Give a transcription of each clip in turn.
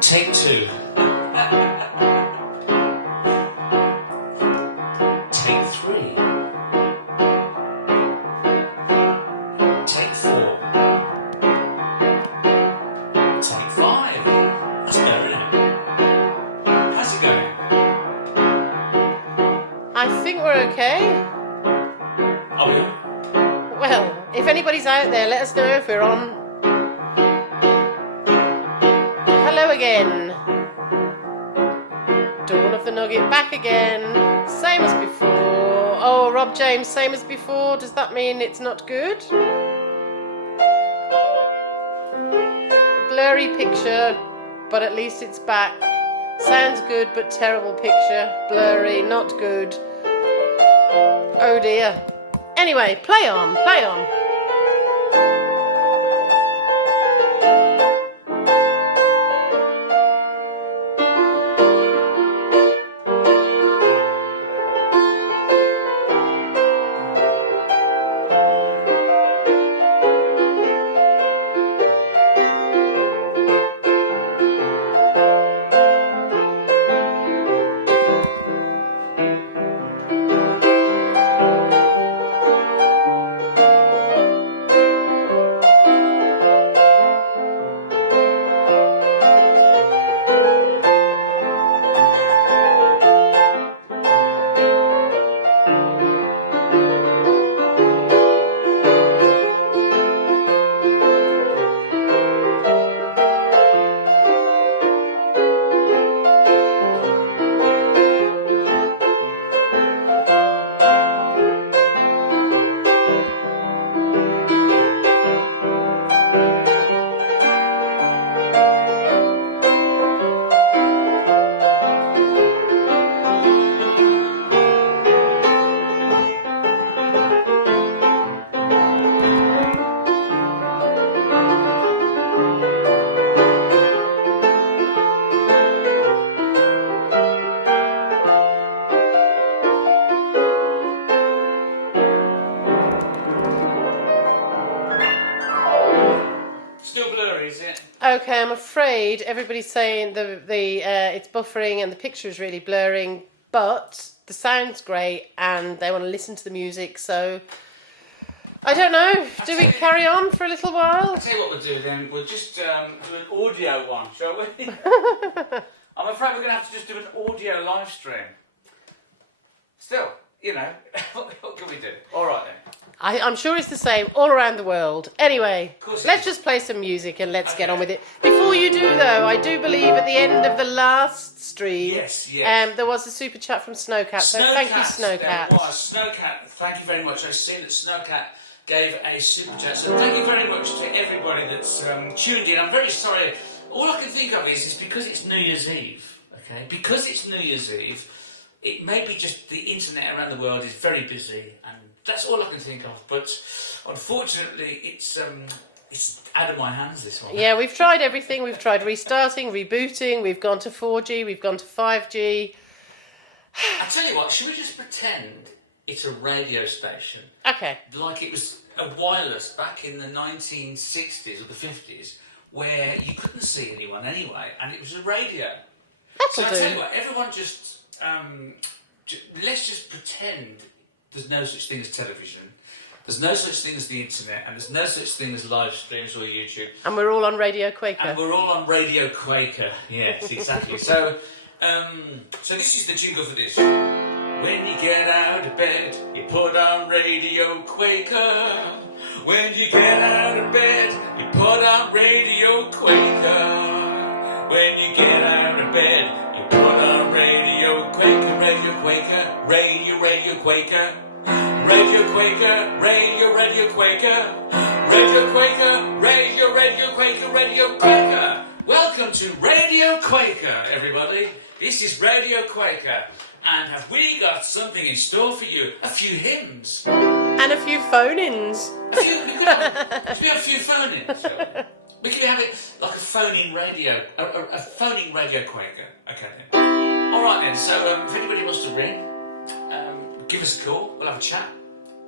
Take two. Take three. Take four. Take five. That's better, isn't it? How's it going? I think we're okay. Are we? Well, if anybody's out there, let us know if we're on. Hello again. Dawn of the Nugget back again. Same as before. Oh, Rob James, same as before. Does that mean it's not good? Blurry picture, but at least it's back. Sounds good, but terrible picture. Blurry, not good. Oh dear. Anyway, play on, play on. Okay, I'm afraid everybody's saying the it's buffering and the picture is really blurring, but the sound's great and they want to listen to the music, so I don't know. Do we carry on for a little while? I'll tell you what we'll do then. We'll just do an audio one, shall we? I'm afraid we're going to have to just do an audio live stream. Still, you know, what can we do? All right then. I'm sure it's the same all around the world. Anyway, let's just play some music and let's get on with it. Before you do, though, I do believe at the end of the last stream, there was a super chat from Snowcat. So thank you, Snowcat. Snowcat, thank you very much. I've seen that Snowcat gave a super chat. So thank you very much to everybody that's tuned in. I'm very sorry. All I can think of is because it's New Year's Eve. Okay, because it's New Year's Eve, it may be just the internet around the world is very busy and. That's all I can think of, but unfortunately, it's out of my hands, this one. Yeah, we've tried everything. We've tried restarting, rebooting. We've gone to 4G. We've gone to 5G. I tell you what, should we just pretend it's a radio station? Okay. Like it was a wireless back in the 1960s or the 50s, where you couldn't see anyone anyway, and it was a radio. That'll do. I tell you what, everyone just let's just pretend. There's no such thing as television, there's no such thing as the internet, and there's no such thing as live streams or YouTube. And we're all on Radio Quaker. And we're all on Radio Quaker, yes, exactly. So this is the jingle for this. When you get out of bed, you put on Radio Quaker. When you get out of bed, you put on Radio Quaker. When you get out of bed, you put on Radio Quaker, Radio Quaker, Radio Quaker, Radio Quaker, Radio Quaker, Radio Quaker, Radio Quaker, Radio Quaker. Welcome to Radio Quaker, everybody. This is Radio Quaker. And have we got something in store for you? A few hymns. And a few phone-ins. We have a few phone-ins. We could have it like a phone-in radio. A phoning Radio Quaker. Okay then. Alright then, so if anybody wants to ring, give us a call, we'll have a chat.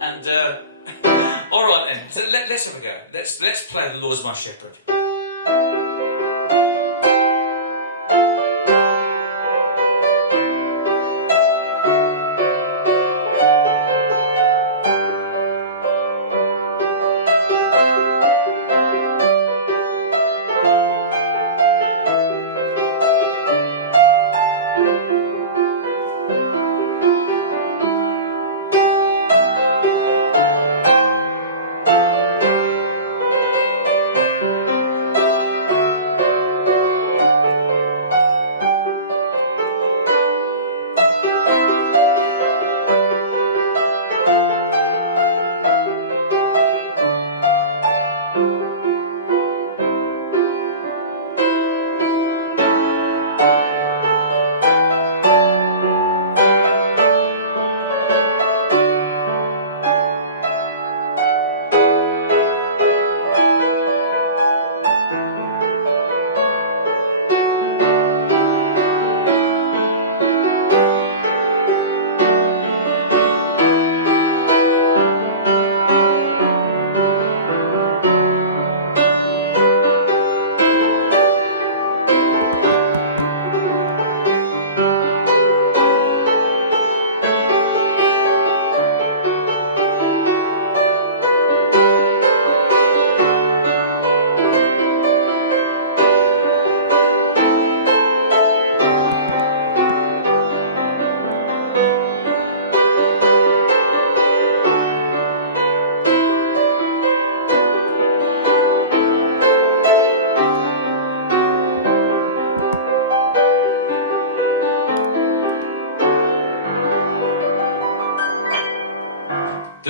And alright then, so let's have a go. Let's play The Lord's My Shepherd.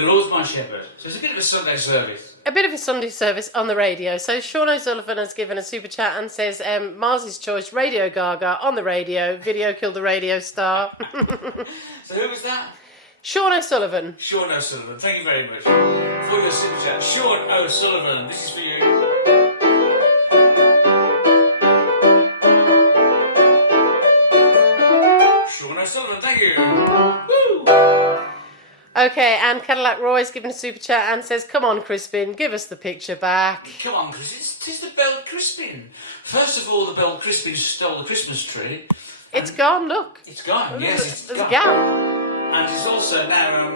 The Lord's my shepherd. So it's a bit of a Sunday service. A bit of a Sunday service on the radio. So Sean O'Sullivan has given a super chat and says, Mars's choice, Radio Gaga on the radio. Video killed the radio star. So who was that? Sean O'Sullivan. Sean O'Sullivan. Thank you very much for your super chat. Sean O'Sullivan, this is for you. Sean O'Sullivan, thank you. Woo! Okay, and Cadillac Roy's given a super chat and says, come on, Crispin, give us the picture back. Come on, Chris. It's the Bell Crispin. First of all, the Bell Crispin stole the Christmas tree. It's gone, look. It's gone, yes, it's There's gone. a gap. And it's also now...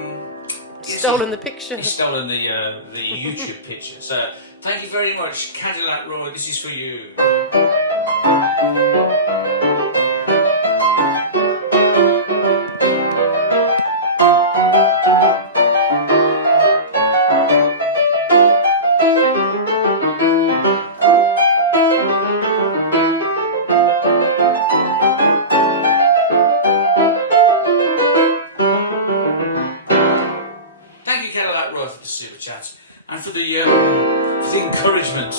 Stolen the picture. He's stolen the YouTube picture. So, thank you very much, Cadillac Roy. This is for you. Super chat and for the encouragement.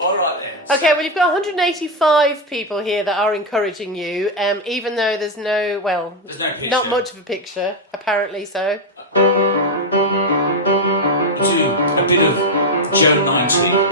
All right then. Okay, well you've got 185 people here that are encouraging you, even though there's no picture. Not much of a picture, apparently so. Do a bit of Joe 90.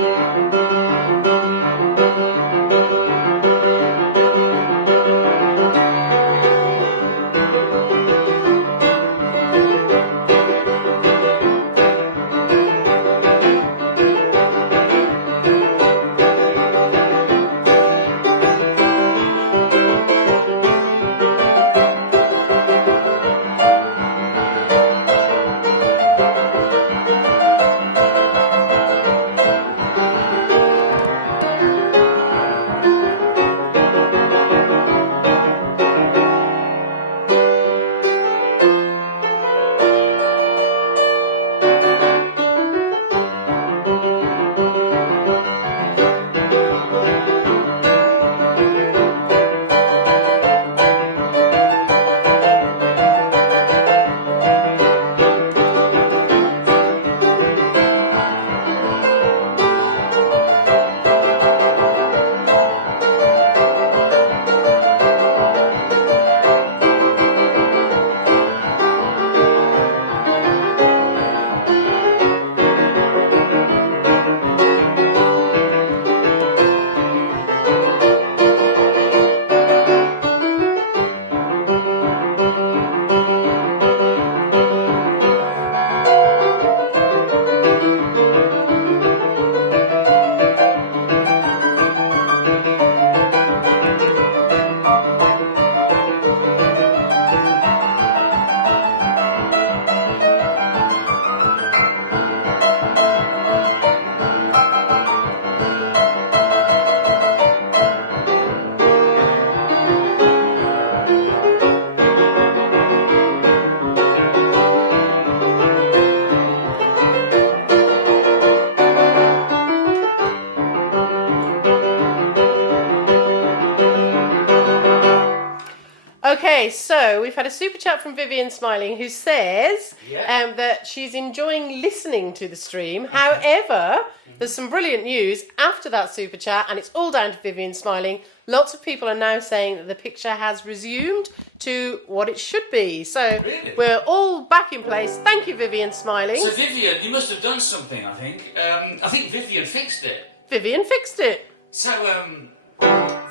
Okay, so we've had a super chat from Vivian Smiling who says that she's enjoying listening to the stream. However, there's some brilliant news after that super chat, and it's all down to Vivian Smiling. Lots of people are now saying that the picture has resumed to what it should be. So we're all back in place. Thank you, Vivian Smiling. So Vivian, you must have done something, I think. I think Vivian fixed it. Vivian fixed it. So,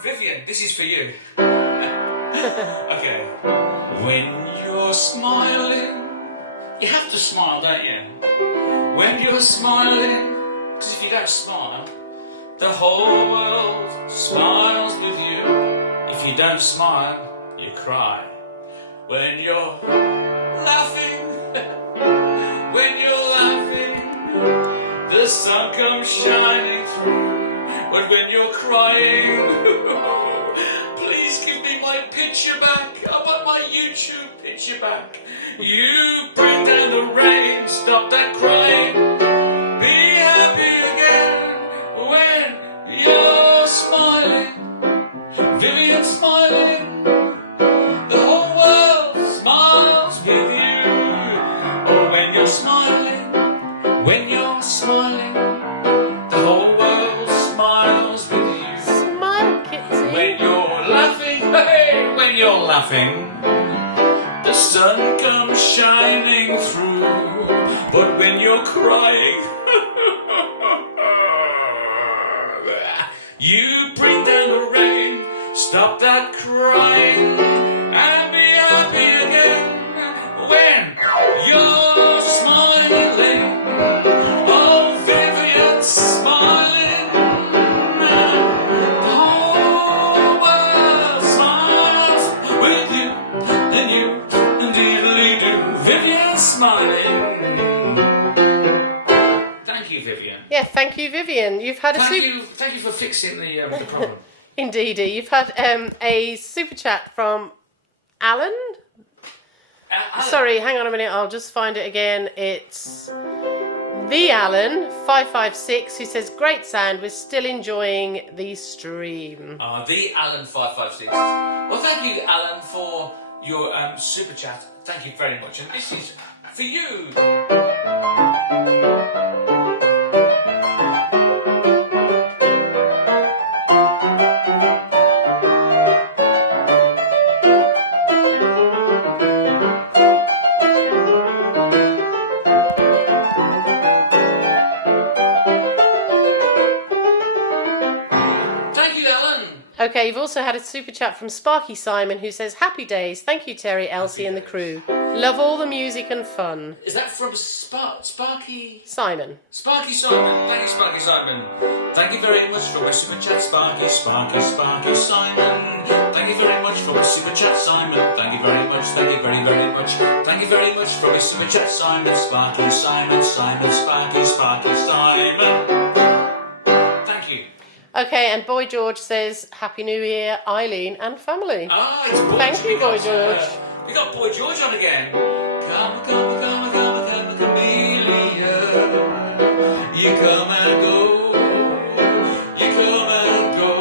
Vivian, this is for you. Okay. When you're smiling, you have to smile, don't you? When you're smiling, because if you don't smile, the whole world smiles with you. If you don't smile, you cry. When you're laughing, the sun comes shining through. But when you're crying, please give me my picture back. I want my YouTube picture back. You bring down the rain, stop that crying. Be happy again when you're smiling. Vivian smiling. The whole world smiles with you. laughing, the sun comes shining through. But when you're crying, you bring down the rain. Stop that crying and be happy again when you're smiling. Oh, Vivian's smiling. The whole world smiles with you and you and diddly-do. Vivian's smiling. Thank you, Vivian. Yeah, thank you, Vivian. You've had a Thank you for fixing the problem. Indeedy. You've had a super chat from Alan. Sorry, hang on a minute. I'll just find it again. It's the Alan 556 who says, "Great sound. We're still enjoying the stream." The Alan 556. Well, thank you, Alan, for your super chat. Thank you very much. And this is for you. Okay, you've also had a super chat from Sparky Simon who says, "Happy days. Thank you, Terry, Elsie and the crew. Love all the music and fun." Is that from Sparky? Simon. Sparky Simon. Thank you, Sparky Simon. Thank you very much for your super chat, Sparky Simon. Thank you very much for your super chat, Simon. Thank you very much. Thank you very, very much. Thank you very much for your super chat, Simon. Sparky Simon. Sparky Simon. Thank you. Okay, and Boy George says, "Happy New Year, Eileen and family." It's Boy Thank you, Boy George. We got Boy George on again. Come, camellia. You come and go. You come and go.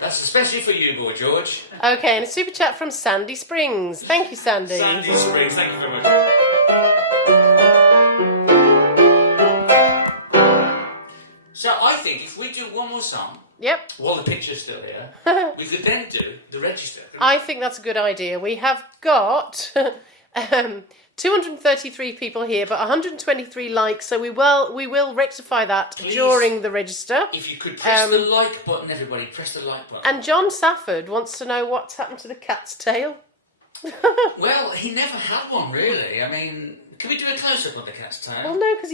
That's especially for you, Boy George. Okay, and a super chat from Sandy Springs. Thank you, Sandy. Sandy Springs, thank you very much. So I think if we do one more song, yep, while the picture's still here, we could then do the register. I think that's a good idea. We have got 233 people here, but 123 likes, so we will rectify that during the register. If you could press the like button, everybody, press the like button. And John Safford wants to know what's happened to the cat's tail. Well, he never had one, really. I mean, can we do a close-up on the cat's tail? Well, no, because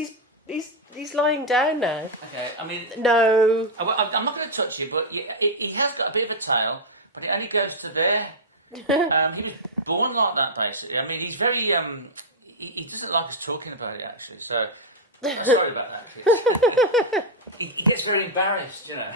he's lying down now. Okay, I mean... No. I'm not going to touch you, but he has got a bit of a tail, but it only goes to there. He was born like that, basically. I mean, he's very... he doesn't like us talking about it, actually, so... sorry about that, kid. he gets very embarrassed, you know.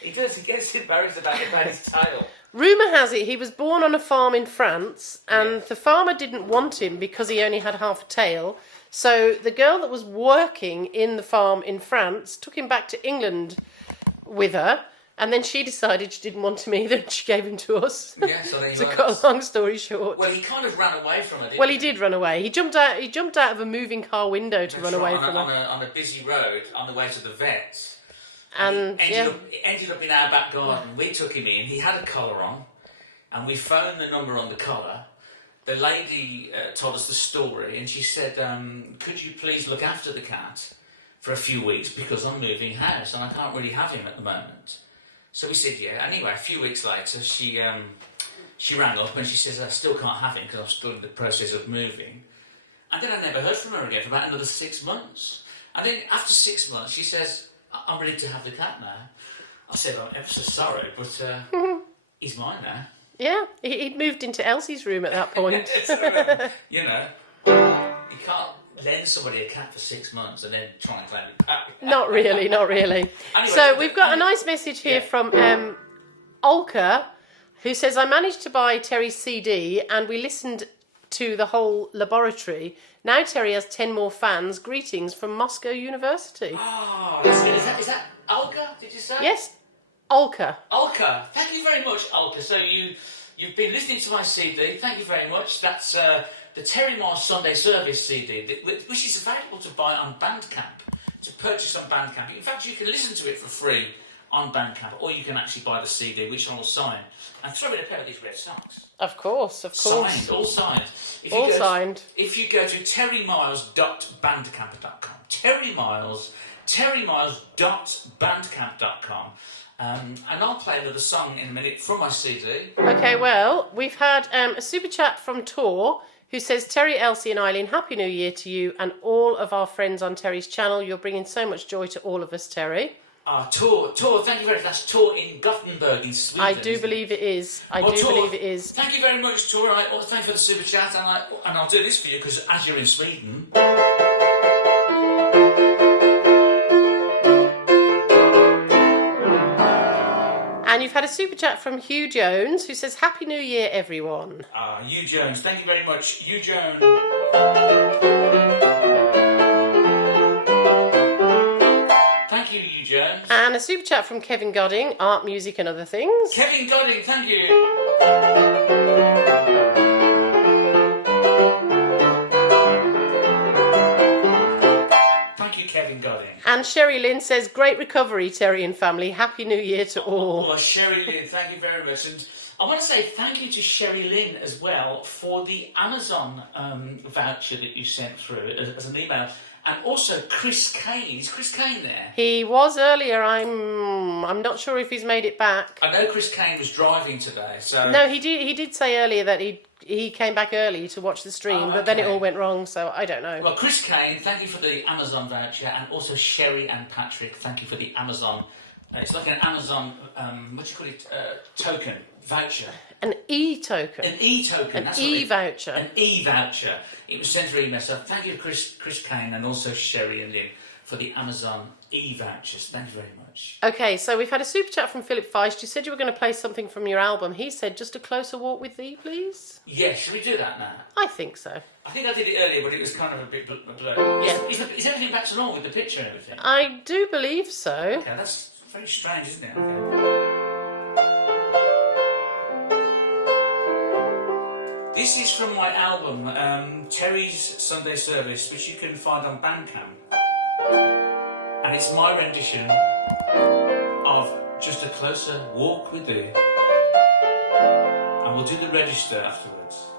He does, he gets embarrassed about his tail. Rumour has it he was born on a farm in France, and the farmer didn't want him because he only had half a tail. So the girl that was working in the farm in France took him back to England with her, and then she decided she didn't want him either, and she gave him to us. Yeah, so there you To cut a long story short. Well, he kind of ran away from her, didn't he? Well, he did run away. He jumped out of a moving car window to run away from her. On a busy road, on the way to the vet. And ended up in our back garden. We took him in. He had a collar on, and we phoned the number on the collar. The lady told us the story, and she said, "Could you please look after the cat for a few weeks because I'm moving house and I can't really have him at the moment." So we said, "Yeah." Anyway, a few weeks later, she rang up and she says, "I still can't have him because I'm still in the process of moving." And then I never heard from her again for about another 6 months. And then after 6 months, she says, "I'm ready to have the cat now." I said, "I'm ever so sorry, but he's mine now." Yeah, he'd moved into Elsie's room at that point. You know, you can't lend somebody a cat for 6 months and then try and claim it back. Not really. Anyway, So we've got a nice message here from Olka, who says, "I managed to buy Terry's CD and we listened to the whole laboratory. Now Terry has 10 more fans. Greetings from Moscow University." Oh, that's good. Is that Olga, did you say? Yes, Olka. Olka, thank you very much, Olka. So you've been listening to my CD. Thank you very much. That's the Terry Moore Sunday Service CD, which is available to buy on Bandcamp, to purchase on Bandcamp. In fact, you can listen to it for free on Bandcamp, or you can actually buy the CD, which I will sign, and throw in a pair of these red socks. Of course. Signed, all signed. All signed. If you go to terrymiles.bandcamp.com, terrymiles.bandcamp.com, and I'll play another song in a minute from my CD. Okay, well, we've had a super chat from Tor, who says, Terry, Elsie and Eileen, Happy New Year to you and all of our friends on Terry's channel. You're bringing so much joy to all of us, Terry. Tor, thank you very much. That's Tor in Gothenburg in Sweden. I do believe it is. Believe it is. Thank you very much, Tor. Thank you for the super chat, and I'll do this for you because as you're in Sweden. And you've had a super chat from Hugh Jones, who says, Happy New Year, everyone. Hugh Jones, thank you very much. Hugh Jones. Thank you, Hugh Jones. And a super chat from Kevin Godding, art, music and other things. Kevin Godding, thank you. Kevin Godding. And Sherry Lynn says, great recovery, Terry and family. Happy New Year to all. Well, Sherry Lynn, thank you very much. And I want to say thank you to Sherry Lynn as well for the Amazon voucher that you sent through as an email. And also Chris Kane. Is Chris Kane there? He was earlier. I'm not sure if he's made it back. I know Chris Kane was driving today, so... No, he did say earlier that he came back early to watch the stream, but then it all went wrong, so I don't know. Well, Chris Kane, thank you for the Amazon voucher, and also Sherry and Patrick, thank you for the Amazon... it's like an Amazon, what do you call it, token, voucher. An e-token. An e-token. An e-voucher. An e-voucher. It was sent through email, so thank you to Chris Kane and also Sherry and Lynn for the Amazon e-vouchers. Thank you very much. Okay, so we've had a super chat from Philip Feist. You said you were going to play something from your album. He said, just a closer walk with thee, please. Yeah, should we do that now? I think so. I think I did it earlier, but it was kind of a bit blurry. Yeah. Is everything back to normal with the picture and everything? I do believe so. Okay, that's very strange, isn't it? Okay. This is from my album, Terry's Sunday Service, which you can find on Bandcamp. And it's my rendition of Just a Closer Walk with Thee. And we'll do the register afterwards.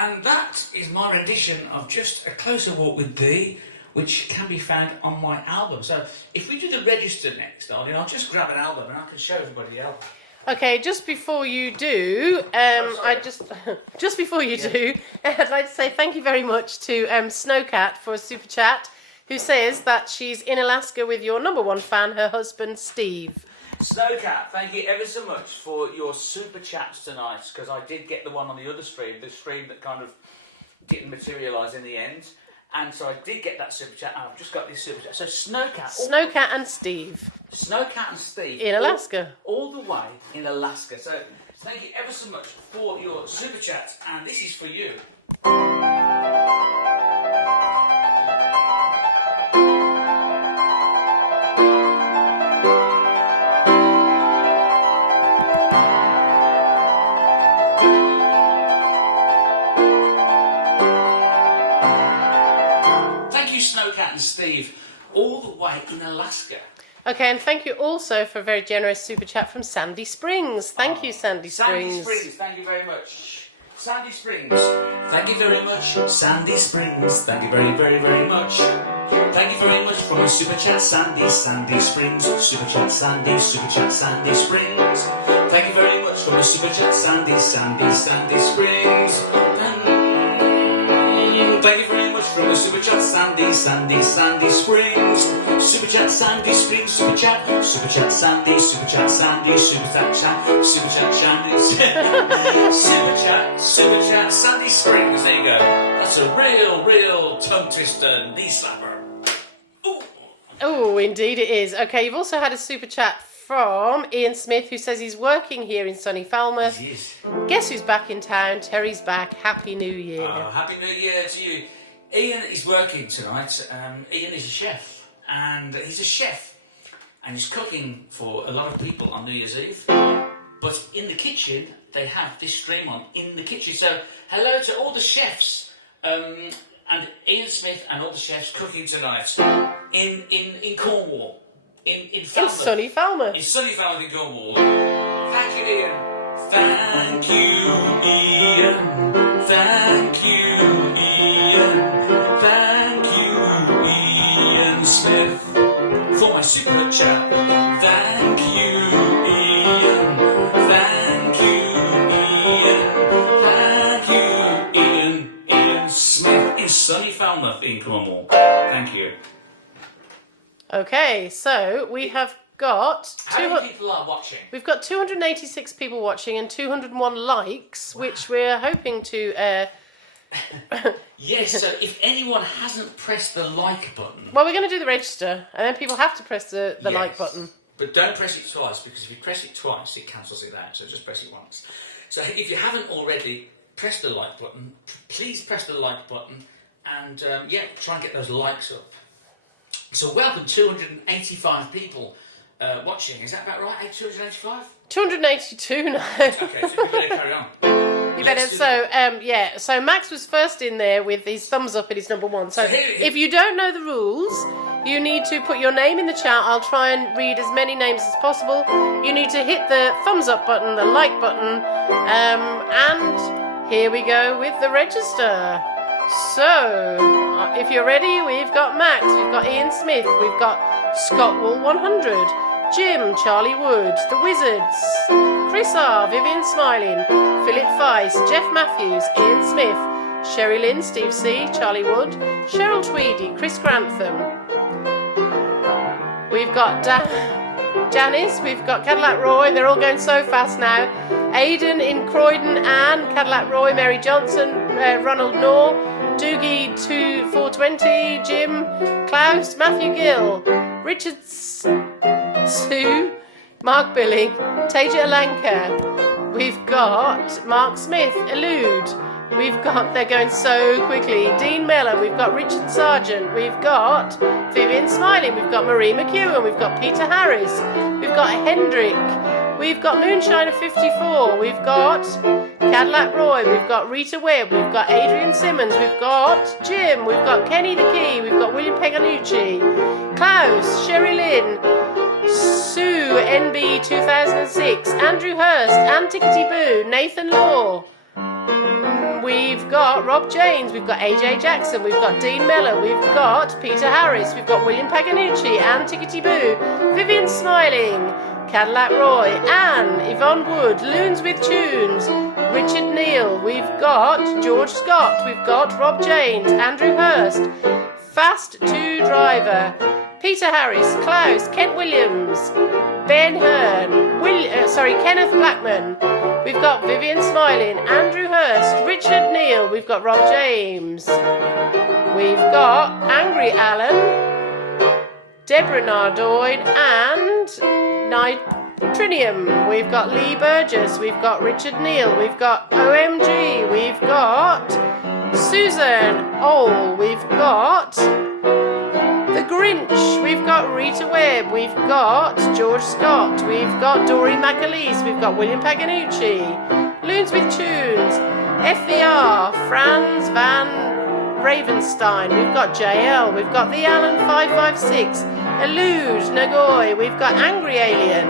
And that is my rendition of Just a Closer Walk with Dee, which can be found on my album. So if we do the register next, darling, I'll just grab an album and I can show everybody the album. Okay, just before you do, just before you do, I'd like to say thank you very much to Snowcat for a super chat, who says that she's in Alaska with your number one fan, her husband Steve. Snowcat, thank you ever so much for your super chats tonight, because I did get the one on the other stream, the stream that kind of didn't materialise in the end. And so I did get that super chat, and I've just got this super chat. So Snowcat and Steve. Snowcat and Steve. In Alaska. All the way in Alaska. So thank you ever so much for your super chat, and this is for you. Snowcat and Steve, all the way in Alaska. Okay, and thank you also for a very generous super chat from Sandy Springs. Thank you, Sandy Springs. Sandy Springs, thank you very much. Sandy Springs, thank you very much. Sandy Springs, thank you very, very, very much. Thank you very much for a super chat, Sandy Springs. Super chat, Sandy Springs. Thank you very much for a super chat, Sandy Springs. Thank you very much from the super chat, Sandy Springs. Super chat, Sandy Springs. Super chat, Sandy. Super chat, Sandy. Super chat, Sandy. Super chat, Sandy Springs. There you go. That's a real tongue twister, knee slapper. Ooh. Oh, indeed it is. Okay, you've also had a super chat from Ian Smith, who says he's working here in sunny Falmouth. Yes. Guess who's back in town? Terry's back. Happy New Year. Oh, Happy New Year to you. Ian is working tonight. Ian is a chef, and he's cooking for a lot of people on New Year's Eve. But in the kitchen, they have this stream on in the kitchen. So hello to all the chefs, and Ian Smith and all the chefs cooking tonight in Cornwall. In Falmouth. In sunny Falmouth. In sunny Falmouth in Cornwall. Thank you, Ian. Thank you, Ian. Thank you, Ian. Thank you, Ian Smith, for my super chat. Thank you, Ian. Thank you, Ian. Thank you, Ian. Ian Smith in sunny Falmouth in Cornwall. Thank you. Okay, so we have got... How many people are watching? We've got 286 people watching and 201 likes, which we're hoping to... Yes, so if anyone hasn't pressed the like button... Well, we're going to do the register, and then people have to press the like button. But don't press it twice, because if you press it twice, it cancels it out, so just press it once. So if you haven't already pressed the like button, please press the like button, and try and get those likes up. So welcome 285 people watching. Is that about right? 285? 282 now. Okay, so we better carry on. You better. So Max was first in there with his thumbs up and his number one. So if you don't know the rules, you need to put your name in the chat. I'll try and read as many names as possible. You need to hit the thumbs up button, the like button, and here we go with the register. So, if you're ready, we've got Max, we've got Ian Smith, we've got Scott Wool 100, Jim, Charlie Wood, The Wizards, Chris R, Vivian Smiling, Philip Feist, Jeff Matthews, Ian Smith, Sherry Lynn, Steve C, Charlie Wood, Cheryl Tweedy, Chris Grantham. We've got Janice, we've got Cadillac Roy, they're all going so fast now. Aidan in Croydon, Anne, Cadillac Roy, Mary Johnson, Ronald Knorr, Doogie 2420, Jim, Klaus, Matthew Gill, Richard Sue, Mark Billing, Taja Alanka. We've got Mark Smith, Elude. We've got, they're going so quickly, Dean Mellor, we've got Richard Sargent, we've got Vivian Smiling, we've got Marie McEwen, we've got Peter Harris, we've got Hendrick, we've got Moonshiner 54, we've got Cadillac Roy, we've got Rita Webb, we've got Adrian Simmons, we've got Jim, we've got Kenny the Key, we've got William Peganucci, Klaus, Sherry Lynn, Sue, NB 2006, Andrew Hurst, Ann Tickety Boo, Nathan Law. we've got Rob James, we've got AJ Jackson, we've got Dean Mellor, we've got Peter Harris, we've got William Paganucci, Anne Tickety Boo, Vivian Smiling, Cadillac Roy, Anne, Yvonne Wood, Loons with Tunes, Richard Neal, we've got George Scott, we've got Rob James, Andrew Hurst, Fast 2 Driver, Peter Harris, Klaus, Kent Williams, Ben Hearn, Kenneth Blackman, we've got Vivian Smiling, Andrew Hurst, Richard Neal, we've got Rob James, we've got Angry Alan, Deborah Nardoin, and Nitrinium, we've got Lee Burgess, we've got Richard Neal, we've got OMG, we've got Susan Ole, we've got The Grinch, we've got Rita Webb, we've got George Scott, we've got Doreen McAleese, we've got William Paganucci, Loons with Tunes, FVR, Franz Van Ravenstein, we've got JL, we've got The Allen 556, Elude Nagoy, we've got Angry Alien,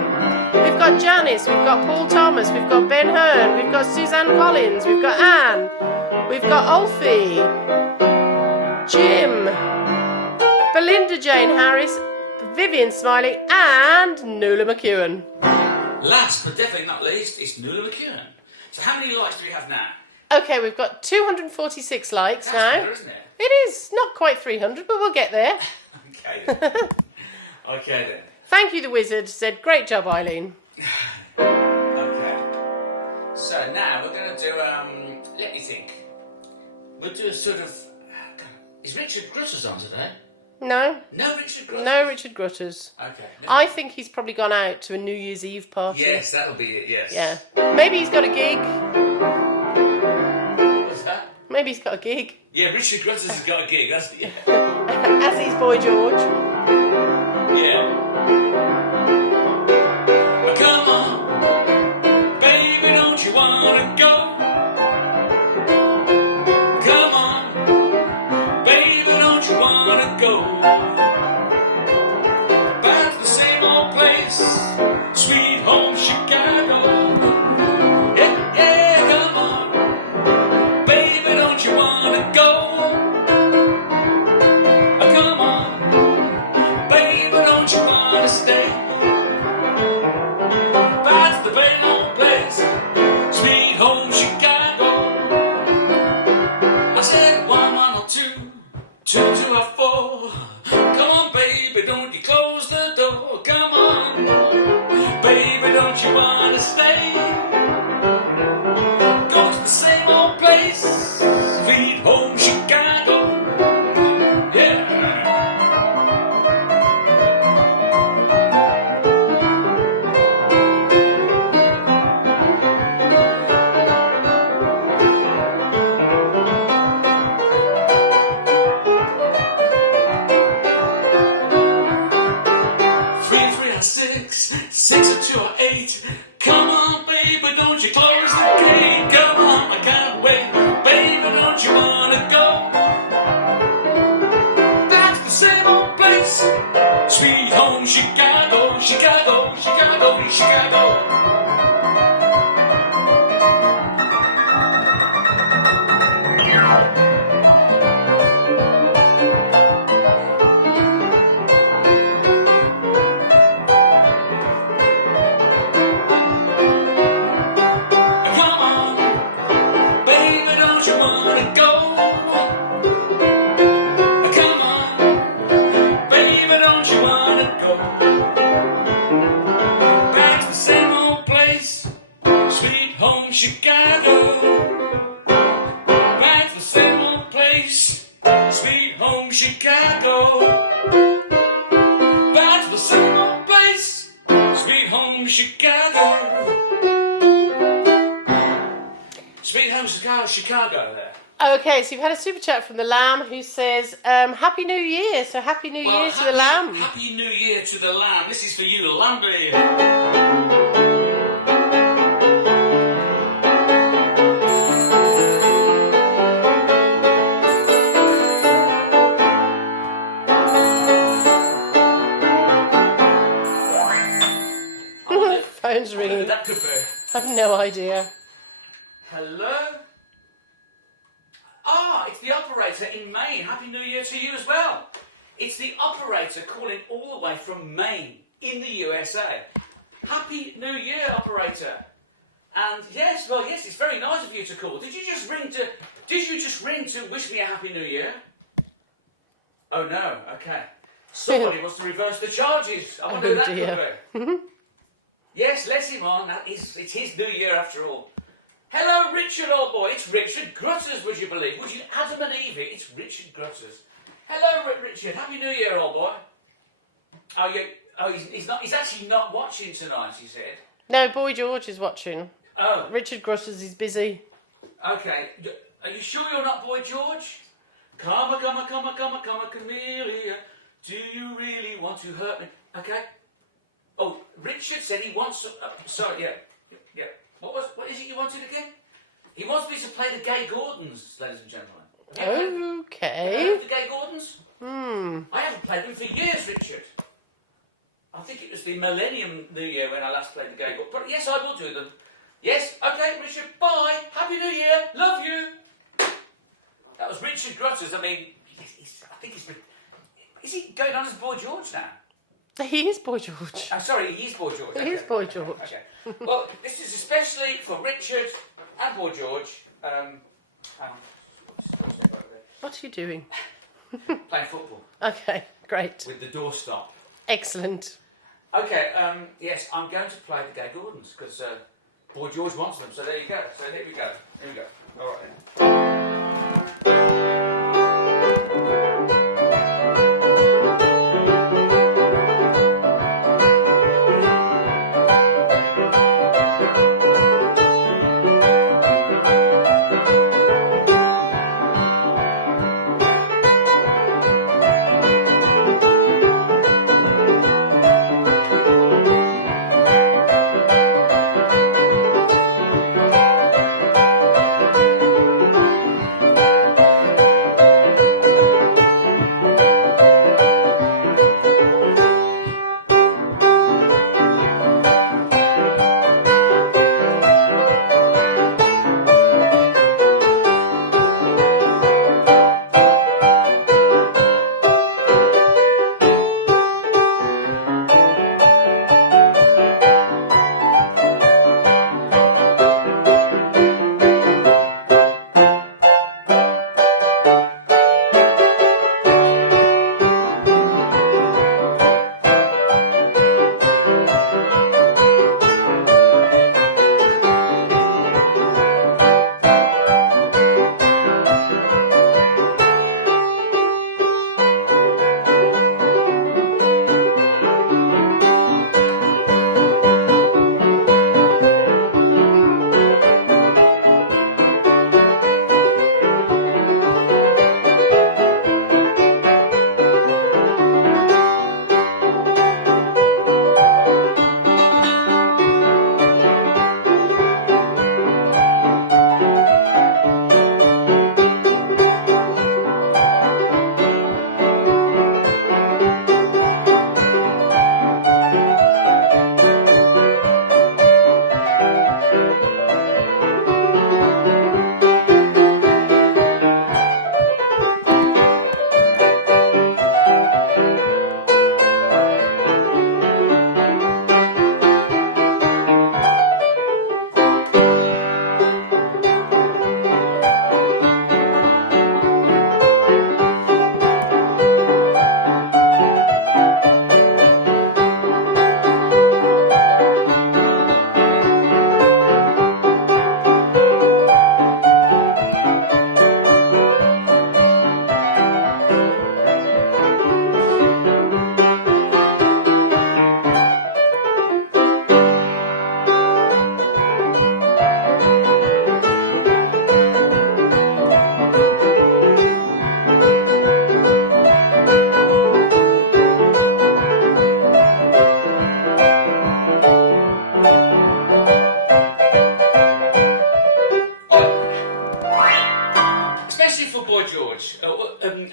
we've got Janice, we've got Paul Thomas, we've got Ben Hearn, we've got Suzanne Collins, we've got Anne, we've got Ulfie, Jim, Belinda Jane Harris, Vivian Smiling, and Nuala McEwen. Last but definitely not least, it's Nuala McEwen. So how many likes do we have now? Okay, we've got 246 likes That's now. better, isn't it? It is. Not quite 300, but we'll get there. Okay then. Okay then. Thank you, the wizard. Said, great job, Eileen. Okay. So now we're going to do, let me think. We'll do a sort of, is Richard Grutters on today? No. No Richard Grutters? No Richard Grutters. Okay. No. I think he's probably gone out to a New Year's Eve party. Yes, that'll be it, yes. Yeah. Maybe he's got a gig. What's that? Maybe he's got a gig. Yeah, Richard Grutters has got a gig, that's yeah. As he's Boy George. Yeah. Oh, come on, baby, don't you wanna go? Come on, baby, don't you wanna go? Back to the same old place, sweet home Chicago. Yeah, yeah, come on, baby, don't you wanna go? Oh, come on, baby, don't you wanna stay? That's the plain old place, sweet home Chicago. I said 1, 1 or 2, 2, 2 or 4. Come on, baby, don't you close the door. Come on, baby, don't you wanna stay? Go to the same old place, sweet home Chicago. Yeah. Six, 6 or 2 or 8. Come on, baby, don't you close the gate. Come on, I can't wait. Baby, don't you wanna go? That's the same old place, sweet home Chicago, Chicago, Chicago, Chicago. Come on, baby, don't you wanna go? Come on, baby, don't you wanna go? Back to the same old place, sweet home Chicago. Back to the same old place, sweet home Chicago. Back to the same old place, sweet home Chicago. Sweet home Chicago there. Okay, so you've had a super chat from the Lamb who says, Happy New Year. So Happy New Year to the Lamb. Happy New Year to the Lamb. This is for you, Lambie. Phone's ringing. That could be. I've no idea. Hello? are. It's the operator in Maine. Happy New Year to you as well. It's the operator calling all the way from Maine in the USA. Happy New Year, operator. And yes, it's very nice of you to call. Did you just ring to wish me a Happy New Year? Oh no, okay. Somebody wants to reverse the charges. I wonder who that could be. Yes, let him on. It's his New Year after all. Hello, Richard, old boy. It's Richard Grutters, would you believe? Would you Adam and Eve? It's Richard Grutters. Hello, Richard. Happy New Year, old boy. He's actually not watching tonight, he said. No, Boy George is watching. Oh. Richard Grutters is busy. Okay. Are you sure you're not Boy George? Come, Camellia. Do you really want to hurt me? Okay. Oh, Richard said he wants to... sorry, yeah. What is it you wanted again? He wants me to play the Gay Gordons, ladies and gentlemen. Okay. The Gay Gordons? I haven't played them for years, Richard. I think it was the Millennium New Year when I last played the Gay Gordons. But yes, I will do them. Yes, okay, Richard, bye. Happy New Year. Love you. That was Richard Grutters. I mean, I think he's... Is he going on as Boy George now? He is Boy George. I'm sorry, he's Boy George. He is Boy George. Okay. Well, this is especially for Richard and Boy George. What are you doing? Playing football. Okay, great. With the doorstop. Excellent. Okay, yes, I'm going to play the Gay Gordons because Boy George wants them. So there you go. So here we go. All right then.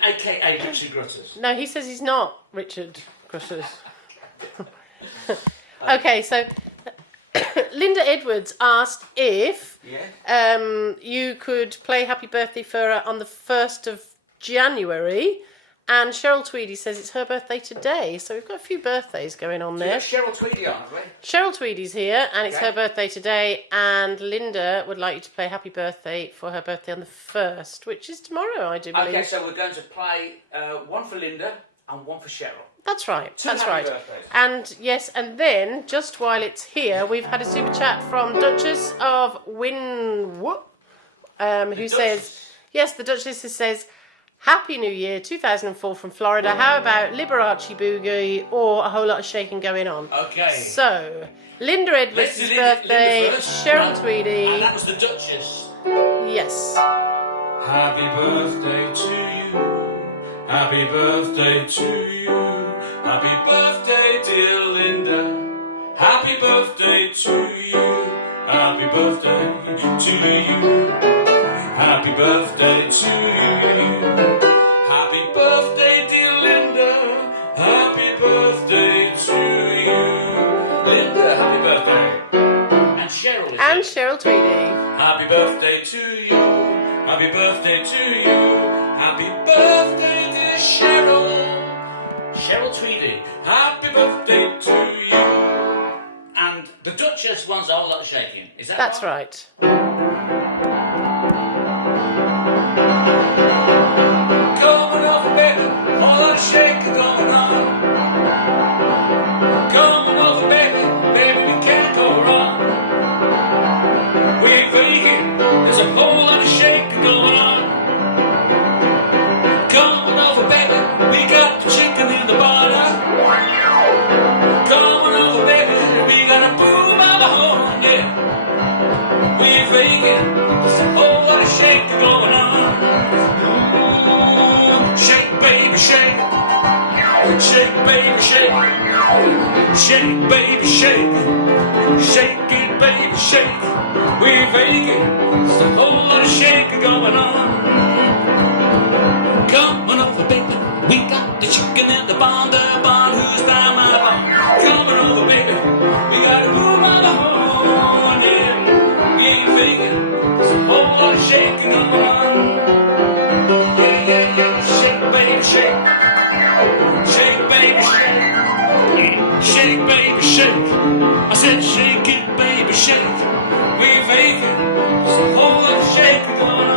aka Richard Grutters. No, he says he's not Richard Grutters. Okay, so Linda Edwards asked if Yeah. you could play Happy Birthday for her on the 1st of January. And Cheryl Tweedy says it's her birthday today. So we've got a few birthdays going on there. Cheryl Tweedy on, have we? Cheryl Tweedy's here, and it's her birthday today. And Linda would like you to play Happy Birthday for her birthday on the 1st, which is tomorrow, I do believe. Okay, so we're going to play one for Linda and one for Cheryl. That's right. That's happy right. birthdays. And yes, and then just while it's here, we've had a super chat from Duchess of Winwood, who says, yes, the Duchess says, Happy New Year 2004 from Florida. How about Liberace Boogie or a whole lot of shaking going on? Okay. So, Linda Edwards' birthday, Linda Cheryl Tweedy. And that was the Duchess. Yes. Happy birthday to you. Happy birthday to you. Happy birthday, dear Linda. Happy birthday to you. Happy birthday to you. Happy birthday to you. Happy birthday, dear Linda. Happy birthday to you. Linda, happy birthday. And Cheryl is And here. Cheryl Tweedy. Happy birthday to you. Happy birthday to you. Happy birthday, dear Cheryl. Cheryl Tweedy. Happy birthday to you. And the Duchess wants a whole lot of shaking. Is that That's right? Coming over, baby, all that shaking going on. Coming over, baby, baby, we can't go wrong. We ain't faking, there's a whole lot of shaking going on. Coming over, baby, we got the chicken in the butter. Coming over, baby, we got a boom of the horn, yeah. We ain't faking, there's a whole lot of shaking going on. Shake, baby, shake. Shake, baby, shake. Shake, baby, shake. Shake it, baby, shake. We're faking. There's a whole lot of shaking going on. Coming over, baby. We got the chicken in the barn. Who's down my barn? Coming over, baby. We got a boom on the horn, yeah. We ain't faking. There's a whole lot of shaking going on. Shake, baby, shake. Shake, baby, shake. Shake, baby, shake. I said shake it, baby, shake. We're faking. There's a whole lot of shaking going on.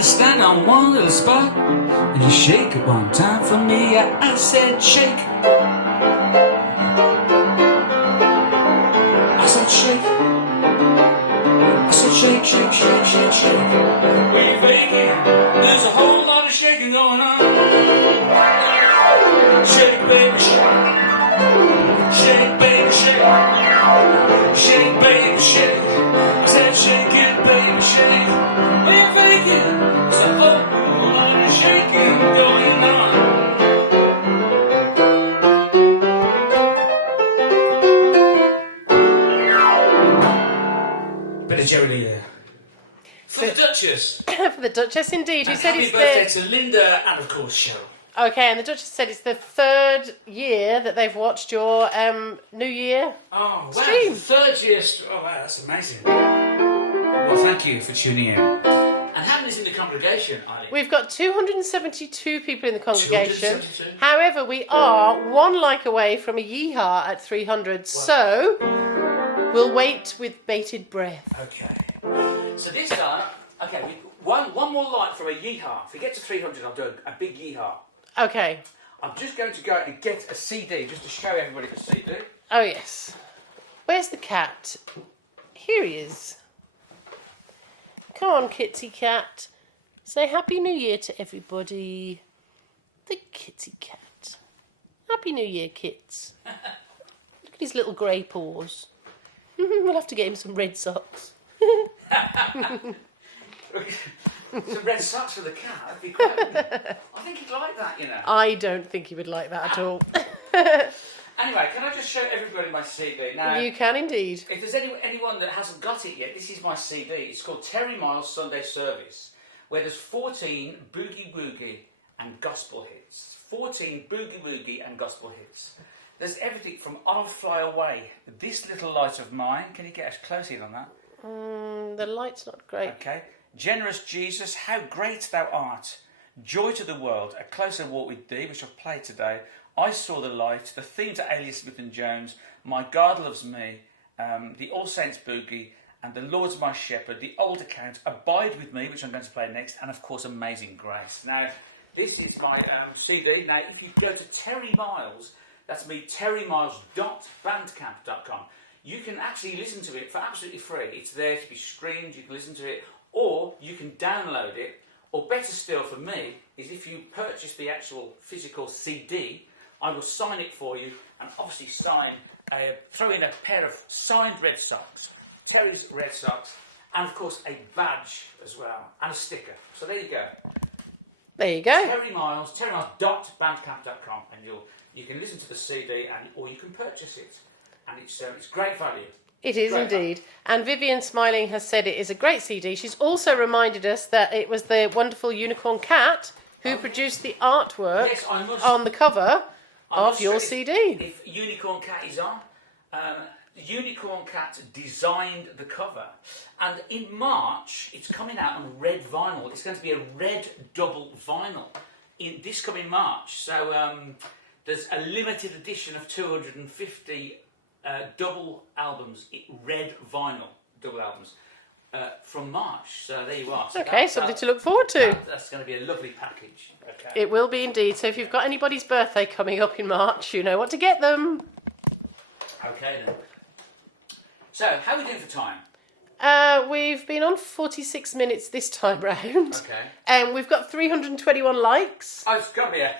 Stand on one little spot and you shake it one time for me. I said shake. I said shake. I said shake, shake, shake, shake, shake. We're faking. There's a whole lot of shaking going on. Shake, baby, shake. Shake, baby, shake. Shake, baby, shake. I said shake it, baby, shake. We're faking. There's a whole lot of shaking going on. Bit of Jerry Lee there. For the Duchess. For the Duchess, indeed. Who And said happy it's birthday to Linda and, of course, Cheryl. Okay, and the Duchess said it's the 3rd year that they've watched your New Year stream. Third year. Oh, wow, that's amazing. Well, thank you for tuning in. And how many's in the congregation, Eileen? We've got 272 people in the congregation. 272. However, we are one like away from a yeehaw at 300. Wow. So we'll wait with bated breath. Okay. So this time, okay, one more light from a yeehaw. If we get to 300, I'll do a big yeehaw. Okay. I'm just going to go and get a CD just to show everybody the CD. Oh, yes. Where's the cat? Here he is. Come on, kitty cat. Say Happy New Year to everybody. The kitty cat. Happy New Year, kits. Look at his little grey paws. We'll have to get him some red socks. Some red socks for the cat, that'd be great. I think he'd like that, you know. I don't think he would like that at all. Anyway, can I just show everybody my CD? Now, you can indeed. If there's anyone that hasn't got it yet, this is my CD. It's called Terry Miles Sunday Service, where there's 14 boogie woogie and gospel hits. 14 boogie woogie and gospel hits. There's everything from I'll Fly Away, This Little Light of Mine. Can you get us close in on that? The light's not great. Okay. Generous Jesus, How Great Thou Art. Joy to the World, A Closer Walk with Thee, which I've played today. I Saw the Light, the theme to Alias Smith and Jones, My God Loves Me, the All Saints Boogie, and The Lord's My Shepherd, the Old Account, Abide With Me, which I'm going to play next, and of course Amazing Grace. Now, this is my CD. Now, if you go to Terry Miles, that's me, terrymiles.bandcamp.com, you can actually listen to it for absolutely free. It's there to be streamed, you can listen to it, or you can download it, or better still for me, is if you purchase the actual physical CD, I will sign it for you, and obviously throw in a pair of signed red socks, Terry's red socks, and of course a badge as well, and a sticker. So there you go. There you go. Terry Miles, terrymiles.bandcamp.com, and you can listen to the CD, or you can purchase it, and it's great value. It is indeed. And Vivian Smiling has said it is a great CD. She's also reminded us that it was the wonderful Unicorn Cat who produced the artwork on the cover of your CD. If Unicorn Cat is on, Unicorn Cat designed the cover, and in March it's coming out on red vinyl. It's going to be a red double vinyl in this coming March. So there's a limited edition of 250 double albums, red vinyl double albums from March. So there you are. So okay, something to look forward to. That's going to be a lovely package. Okay. It will be indeed. So if you've got anybody's birthday coming up in March, you know what to get them. Okay then. So how are we doing for time? We've been on 46 minutes this time round. Okay. And we've got 321 likes. Oh, it's got to be a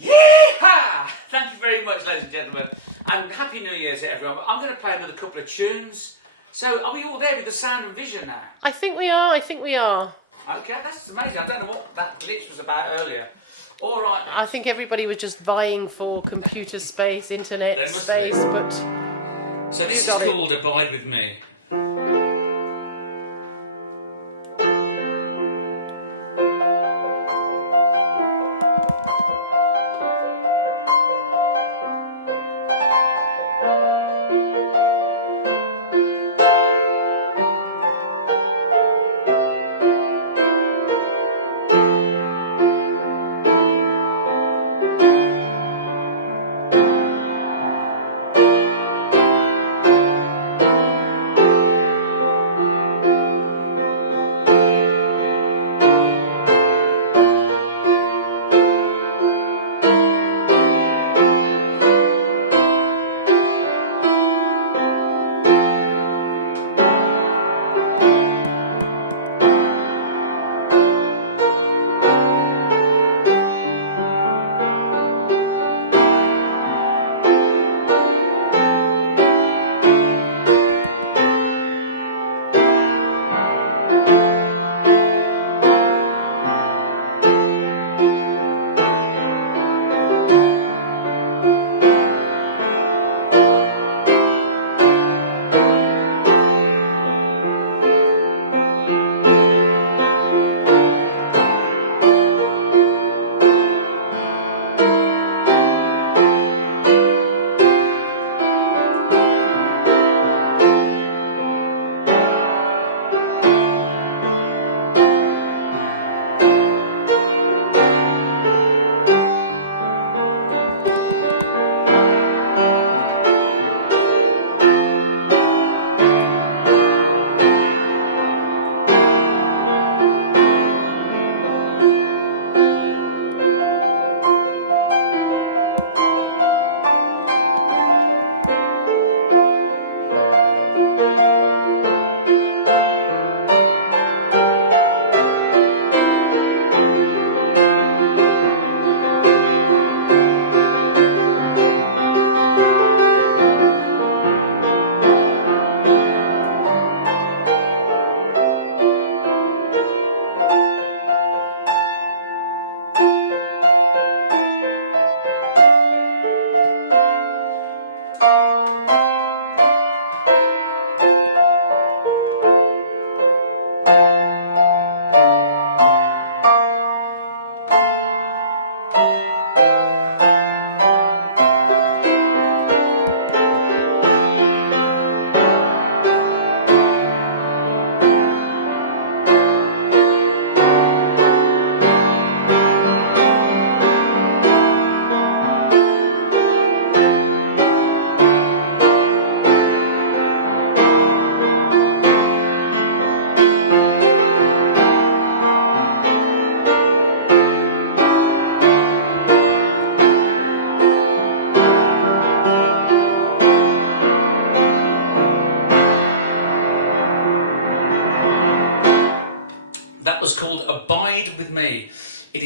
yeehaw! Thank you very much, ladies and gentlemen. And Happy New Year to everyone. I'm going to play another couple of tunes. So are we all there with the sound and vision now? I think we are. Okay, that's amazing. I don't know what that glitch was about earlier. All right. I think everybody was just vying for computer space, internet space, but so this is called Abide With Me.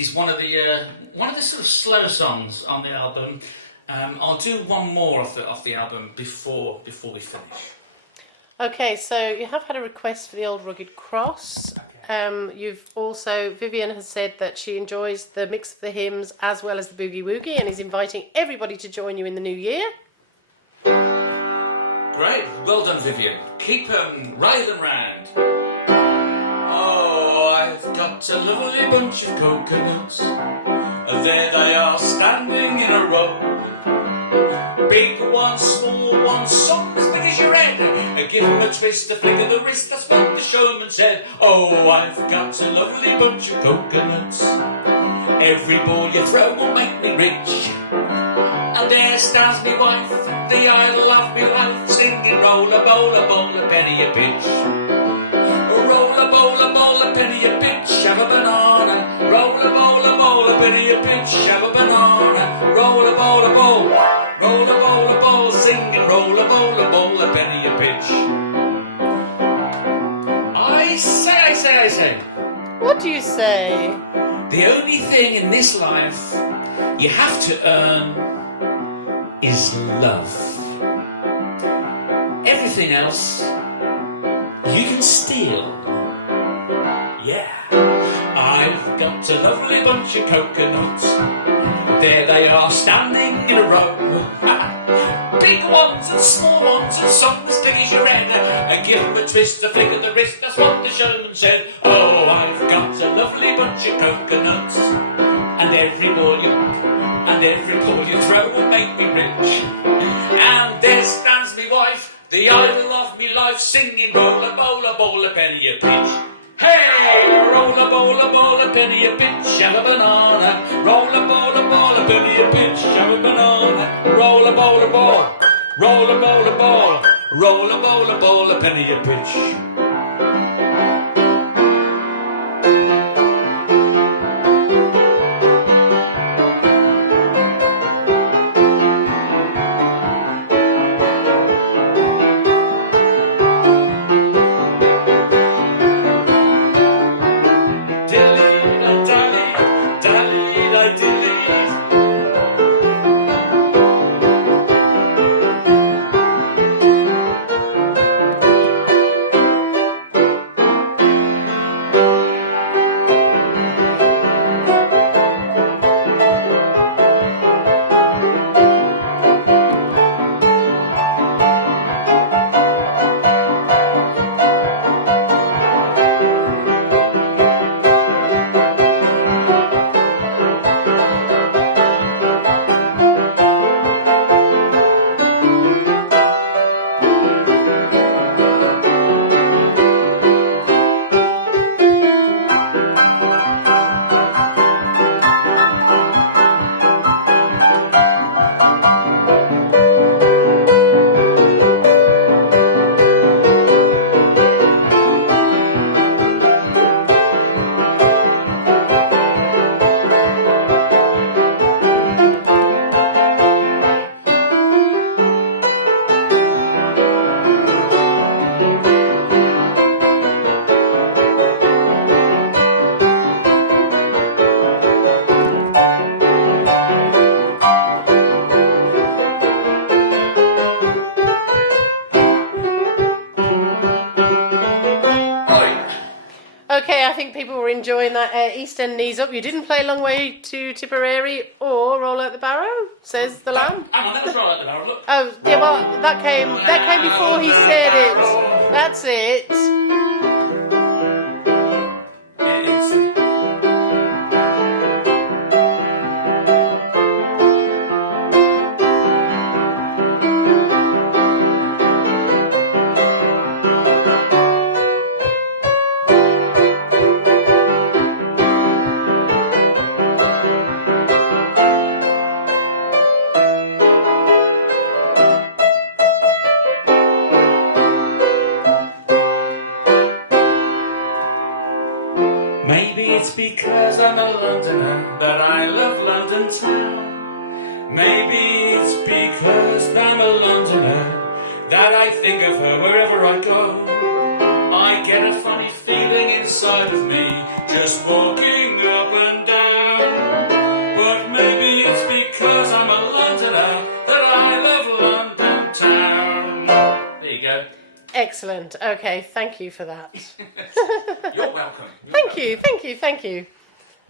is one of the sort of slow songs on the album. I'll do one more off the album before we finish. Okay, so you have had a request for the Old Rugged Cross. Okay. You've also, Vivian has said that she enjoys the mix of the hymns as well as the boogie woogie and is inviting everybody to join you in the new year. Great, well done, Vivian. Keep riding round. Oh, I've got a lovely bunch of coconuts. There they are standing in a row. Big ones, small ones, some as big as your head. Give them a twist, a flick of the wrist, that's what the showman said. Oh, I've got a lovely bunch of coconuts. Every ball you throw will make me rich. And there stands me wife, the idol of me life, singing roll a bowl, a penny a pitch. Roll a bowl, a penny a pitch, have a banana. Roll a bowl, a penny a pitch, have a banana. Roll a bowl, roll a bowl, singing roll a bowl, a penny a pitch. I say. What do you say? The only thing in this life you have to earn is love. Everything else you can steal. Yeah. I've got a lovely bunch of coconuts. There they are standing in a row. Big ones and small ones and some as big as your head. And give them a twist, a flick of the wrist, that's what the showman said. Oh, I've got a lovely bunch of coconuts. And every ball you throw will make me rich. And there stands me wife, the idol of me life, singing roll a bowl, a penny a pitch. Hey, roll a bowl, a penny a pitch, have a banana. Roll a bowl, a penny a pitch, have a banana. Roll a bowl, roll a bowl, roll a bowl, a penny a pitch. Okay, I think people were enjoying that East End Knees Up. You didn't play Long Way to Tipperary or Roll Out the Barrow, says the lamb. Hang on, that was Roll Out the Barrow, look. Oh, yeah, well, that came before he said it. That's it. Maybe it's because I'm a Londoner that I love London town. Maybe it's because I'm a Londoner that I think of her wherever I go. I get a funny feeling inside of me just walking up and down. Excellent. Okay, thank you for that. You're welcome. Thank you.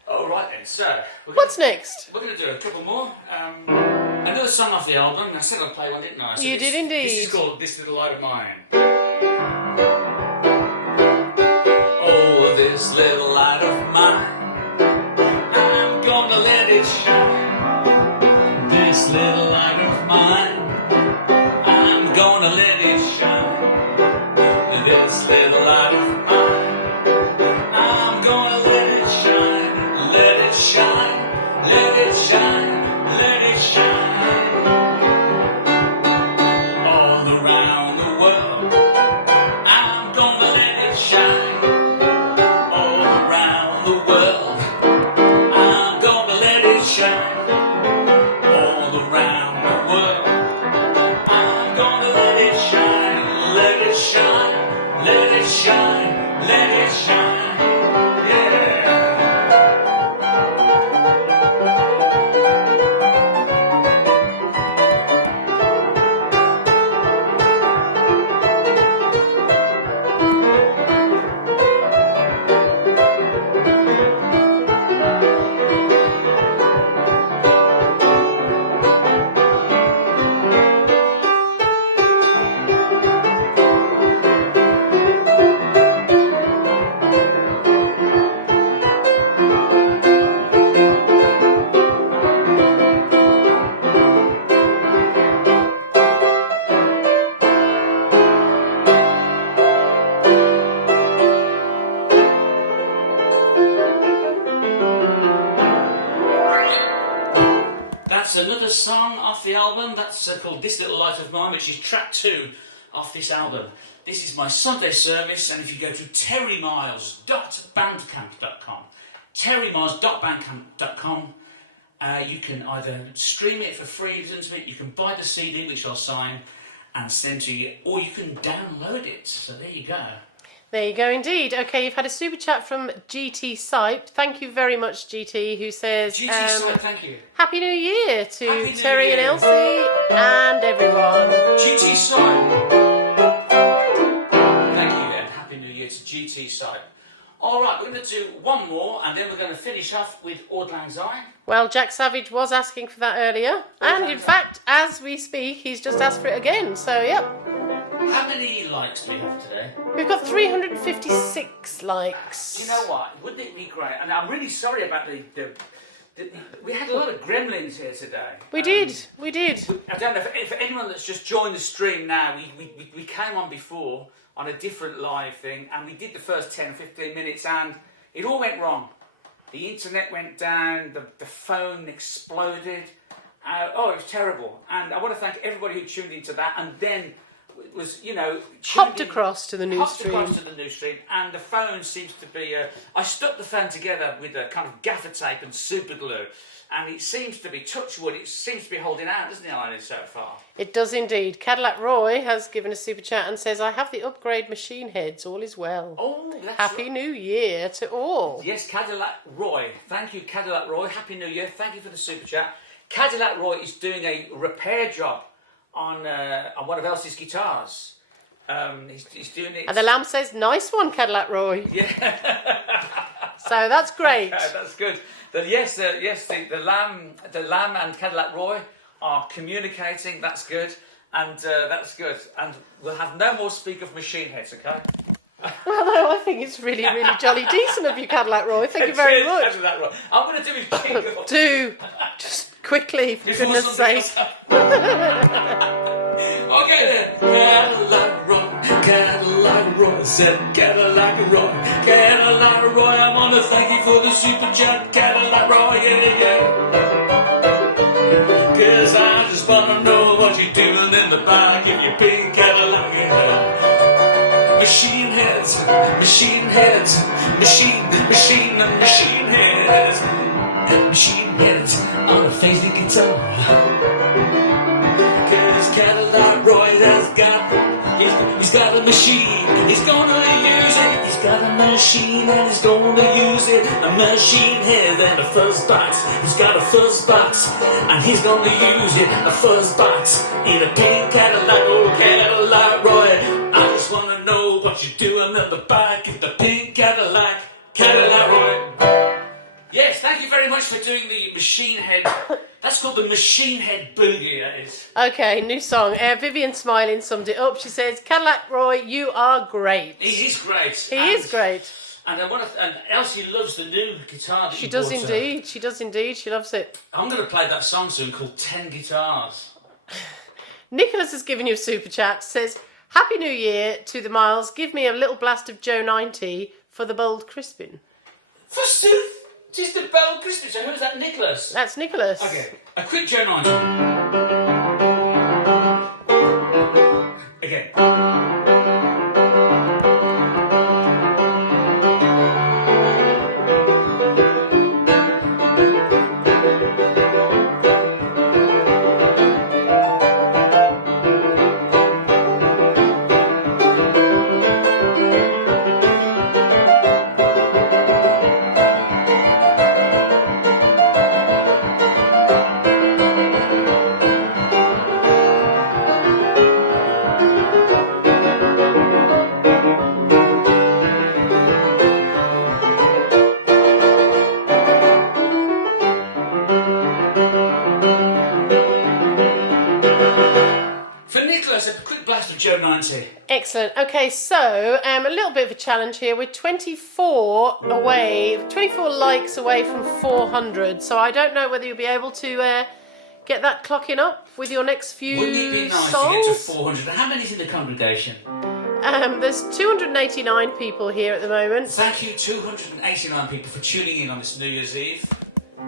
All right then, so... What's next? We're going to do a couple more. Another song off the album. I said I'd play one, didn't I? So You did indeed. This is called This Little Light of Mine. Oh, this little light of mine, I'm gonna let it shine. This little light of mine, I'm gonna let it shine. This little light of mine, I'm gonna let it shine. Let it shine, let it shine, let it shine. All around the world, I'm gonna let it shine. All around the world, I'm gonna let it shine. All around the world, I'm gonna let it shine. Let it shine, let it shine, let it shine. Yeah. That's another song off the album. That's called This Little Light of Mine, which is track 2 off this album. This is my Sunday service, and if you go to terrymiles.bandcamp.com, terrymiles.bandcamp.com, you can either stream it for free, listen to it, you can buy the CD, which I'll sign and send to you, or you can download it. So there you go. There you go indeed. Okay, you've had a super chat from GT Sipe. Thank you very much, GT, who says... GT Sipe, thank you. Happy New Year to Happy New Terry Year. and Elsie and everyone. GT Sipe. Thank you then. Happy New Year to GT Sipe. All right, we're going to do one more, and then we're going to finish off with Auld Lang Syne. Well, Jack Savage was asking for that earlier. And in fact, as we speak, he's just asked for it again. So, yep. How many likes do we have today? We've got 356 likes. Do you know what? Wouldn't it be great? And I'm really sorry about the we had a lot of gremlins here today. We did. I don't know if anyone that's just joined the stream now, we came on before on a different live thing, and we did the first 10-15 minutes, and it all went wrong. The internet went down, the phone exploded. It was terrible. And I want to thank everybody who tuned into that, and then was, hopped across to the new stream. And the phone seems to be... I stuck the phone together with a kind of gaffer tape and super glue, and it seems to be, touch wood, it seems to be holding out, doesn't it, Eileen, so far? It does indeed. Cadillac Roy has given a super chat and says, I have the upgrade machine heads, all is well. Oh, that's Happy New Year to all. Yes, Cadillac Roy. Thank you, Cadillac Roy. Happy New Year. Thank you for the super chat. Cadillac Roy is doing a repair job on one of Elsie's guitars. He's doing it. And the lamb says, nice one, Cadillac Roy. Yeah. So that's great. That's good. The lamb and Cadillac Roy are communicating. That's good. And that's good. And we'll have no more speak of machine heads, okay? Well, no, I think it's really, really jolly decent of you, Cadillac Roy. Thank you very much. Cadillac Roy. I'm going to do his jingle. Do. Just quickly, for goodness sake. Okay then. Cadillac Roy, Cadillac Roy, said Cadillac Roy, Cadillac Roy, I want to thank you for the super chat, Cadillac Roy, yeah. Cause I just want to know what you're doing in the back of your big Cadillac, yeah. Machine heads, machine heads, machine heads, machine heads on a Faisley guitar. Cause Cadillac Roy has he's got a machine, he's gonna use it. He's got a machine and he's gonna use it. A machine head and a fuzz box. He's got a fuzz box and he's gonna use it. A fuzz box in a pink Cadillac, oh Cadillac Roy. I just want on the back of the pink Cadillac, Cadillac Roy. Yes, thank you very much for doing the Machine Head. That's called the Machine Head Boogie, that is. Okay, new song. Vivian Smiling summed it up. She says, Cadillac Roy, you are great. He is great. He is great. And Elsie loves the new guitar that She you does bought her. indeed. She does indeed. She loves it. I'm going to play that song soon called 10 Guitars. Nicholas has given you a super chat. Says, Happy New Year to the Miles. Give me a little blast of Joe 90 for the bold crispin. For Sue, just the Bell Christmas. So who's that, Nicholas? That's Nicholas. Okay, a quick Joe 90. Again. Joe 90. Excellent. Okay, so a little bit of a challenge here. We're 24 likes away from 400. So I don't know whether you'll be able to get that clocking up with your next few Wouldn't it be nice songs? to get to 400? How many's in the congregation? There's 289 people here at the moment. Thank you, 289 people, for tuning in on this New Year's Eve.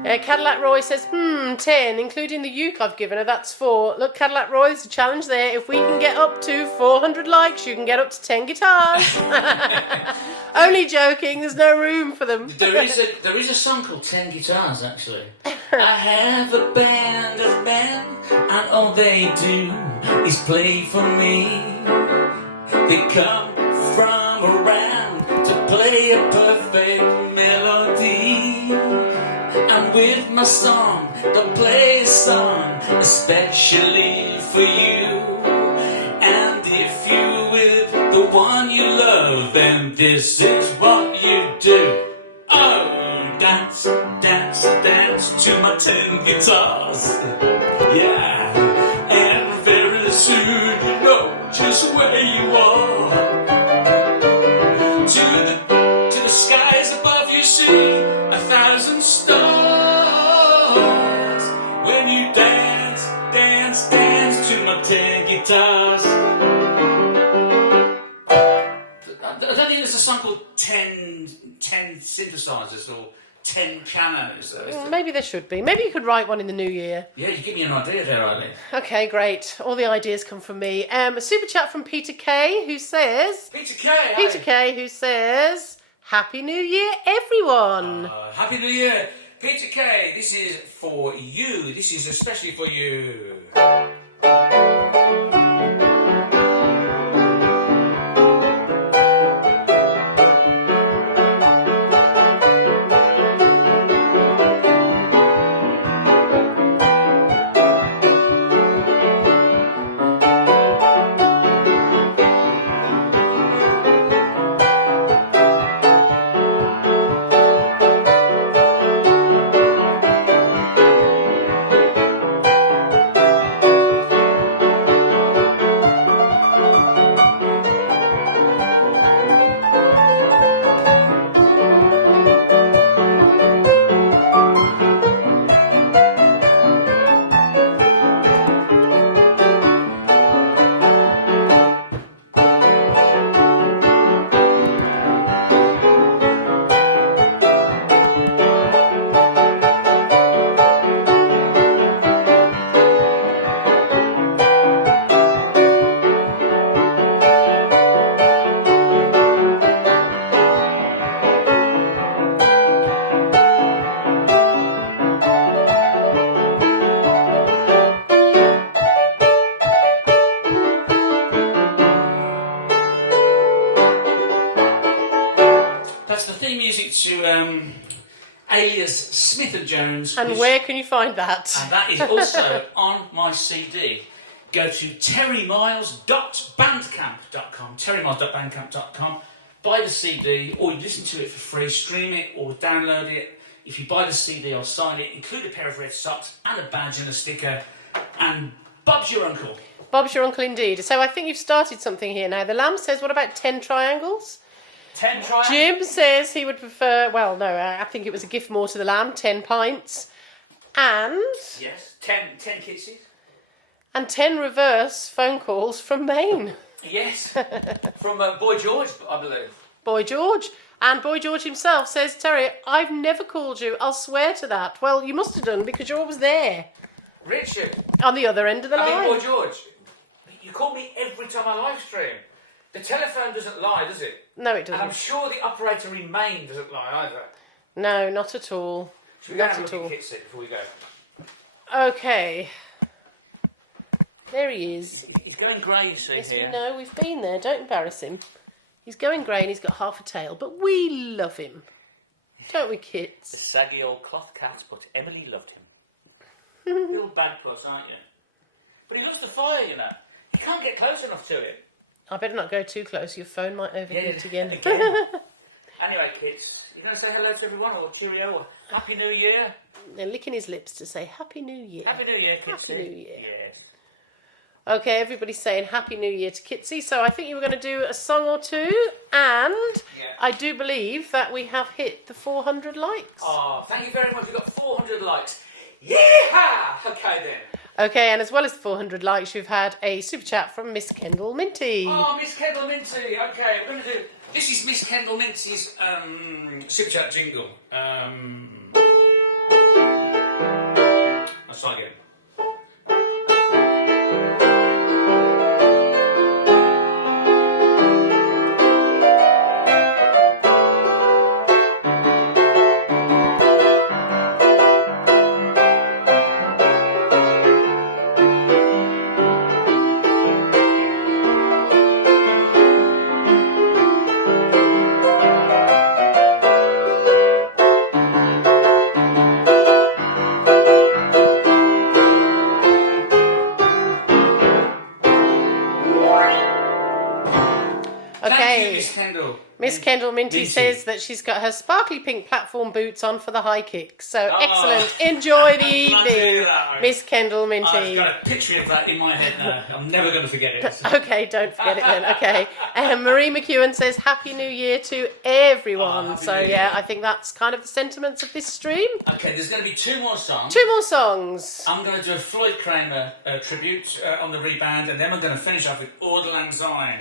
Cadillac Roy says, 10, including the uke I've given her, that's 4. Look, Cadillac Roy, there's a challenge there. If we can get up to 400 likes, you can get up to 10 guitars. Only joking, there's no room for them. There is a song called 10 Guitars, actually. I have a band of men, and all they do is play for me. They come from around to play a perfect melody. And with my song, they'll play a song especially for you. And if you're with the one you love, then this is what you do. Oh, dance, dance, dance to my 10 guitars. Yeah, and very soon you know just where you are. To the skies above you see 1,000 stars. When you dance, dance, dance to my 10 guitars. I don't think there's a song called 10 synthesizers or 10 pianos. Maybe there should be. Maybe you could write one in the new year. Yeah, you give me an idea there, Eileen. Okay, great. All the ideas come from me. A super chat from Peter K, who says... Peter K, who says... Happy New Year, everyone! Happy New Year! Peter K, this is for you. This is especially for you. Alias Smith & Jones. And where can you find that? And that is also on my CD. Go to terrymiles.bandcamp.com. terrymiles.bandcamp.com. buy the CD, or you listen to it for free, stream it or download it. If you buy the CD, I'll sign it, include a pair of red socks and a badge and a sticker, and Bob's your uncle. Bob's your uncle indeed. So I think you've started something here now. The Lamb says, what about 10 triangles? 10 triangles? Jim says he would prefer, well, no, I think it was a gift more to the Lamb, 10 pints. And... Yes, 10 kitsies. And 10 reverse phone calls from Maine. Yes, from Boy George, I believe. Boy George. And Boy George himself says, Terry, I've never called you. I'll swear to that. Well, you must have done because you're always there. Richard. On the other end of the line. I mean, Boy George, you call me every time I live stream. The telephone doesn't lie, does it? No, it doesn't. And I'm sure the operator in Maine doesn't lie either. No, not at all. Should we go and look at Kitsy before we go? Okay. There he is. He's going grey, you see, yes, here. We know. We've been there. Don't embarrass him. He's going grey and he's got half a tail, but we love him. Don't we, The Kits? saggy old cloth cat, but Emily loved him. Little bad puss, aren't you? But he loves the fire, you know. You can't get close enough to it. I better not go too close. Your phone might overheat again. Anyway, kids, you going to say hello to everyone, or cheerio, or Happy New Year? They're licking his lips to say Happy New Year. Happy New Year, kids. Happy New Year. Yes. Okay, everybody's saying Happy New Year to Kitsy, so I think you were going to do a song or two, and I do believe that we have hit the 400 likes. Oh, thank you very much. We've got 400 likes. Yeehaw! Okay, then. Okay, and as well as the 400 likes, you've had a super chat from Miss Kendall Minty. Oh, Miss Kendall Minty. Okay, we're going to do... This is Miss Kendall Minty's super chat jingle. Let's try again. Miss Kendall Minty says that she's got her sparkly pink platform boots on for the high kick. So excellent. Enjoy the evening, Miss Kendall Minty. I've got a picture of that in my head now. I'm never going to forget it. Okay, don't forget it then. Okay. Marie McEwen says Happy New Year to everyone. I think that's kind of the sentiments of this stream. Okay, there's going to be 2 more songs. 2 more songs. I'm going to do a Floyd Kramer tribute on the rebound, and then we're going to finish off with Auld Lang Syne.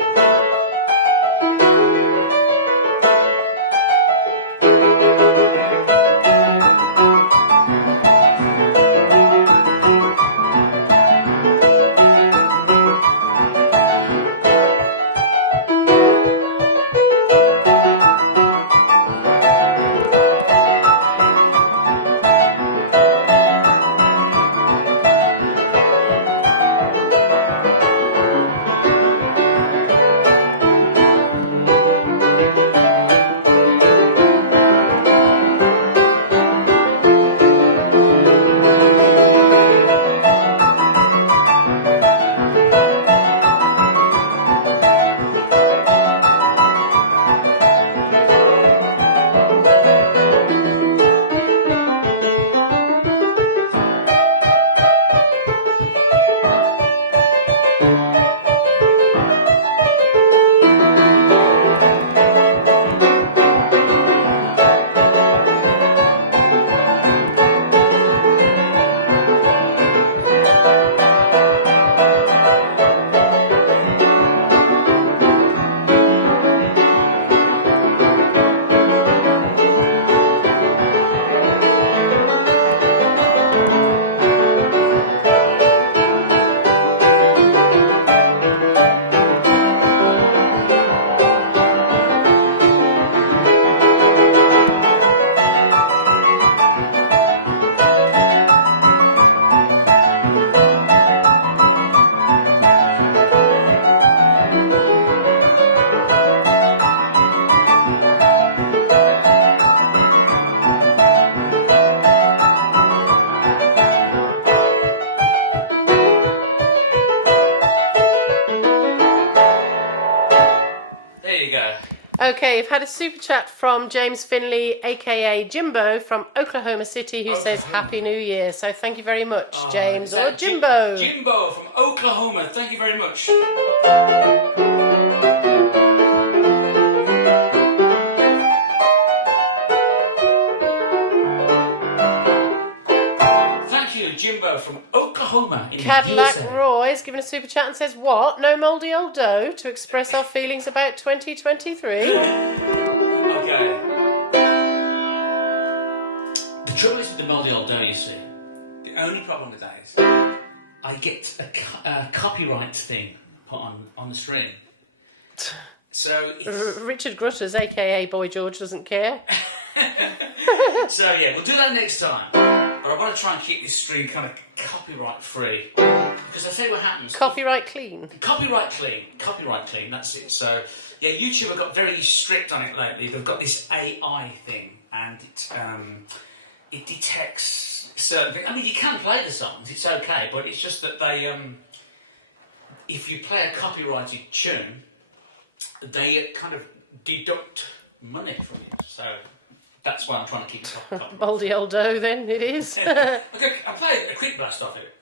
Okay, you've had a super chat from James Finley, aka Jimbo, from Oklahoma City, who says Happy New Year. So thank you very much, James or Jimbo. Jimbo from Oklahoma, thank you very much. Thank you, Jimbo from Oklahoma in Cadillac USA. Roy's given a super chat and says, what? No mouldy old dough to express our feelings about 2023? Okay. The trouble is with the mouldy old dough, you see. The only problem with that is I get a copyright thing put on the screen. So it's... Richard Grutters, aka Boy George, doesn't care. So yeah, we'll do that next time. But I want to try and keep this stream kind of copyright free. Because I tell you what happens. Copyright clean. Copyright clean, that's it. So yeah, YouTube have got very strict on it lately. They've got this AI thing, and it detects certain things. I mean, you can play the songs, it's okay, but it's just that they, if you play a copyrighted tune, they kind of deduct money from you. So that's why I'm trying to keep it copyright. Mouldy old dough, then it is. Okay, I'll play a quick blast of it.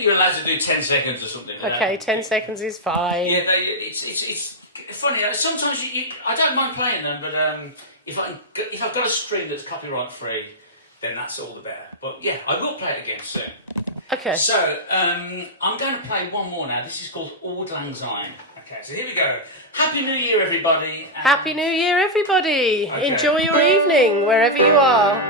You're allowed to do 10 seconds or something. Okay, 10 seconds is fine. Yeah, it's funny. Sometimes I don't mind playing them, but if I've got a stream that's copyright free, then that's all the better. But yeah, I will play it again soon. Okay. So I'm going to play one more now. This is called Auld Lang Syne. Okay, so here we go. Happy New Year, everybody. Happy New Year, everybody. Okay. Enjoy your evening wherever you are.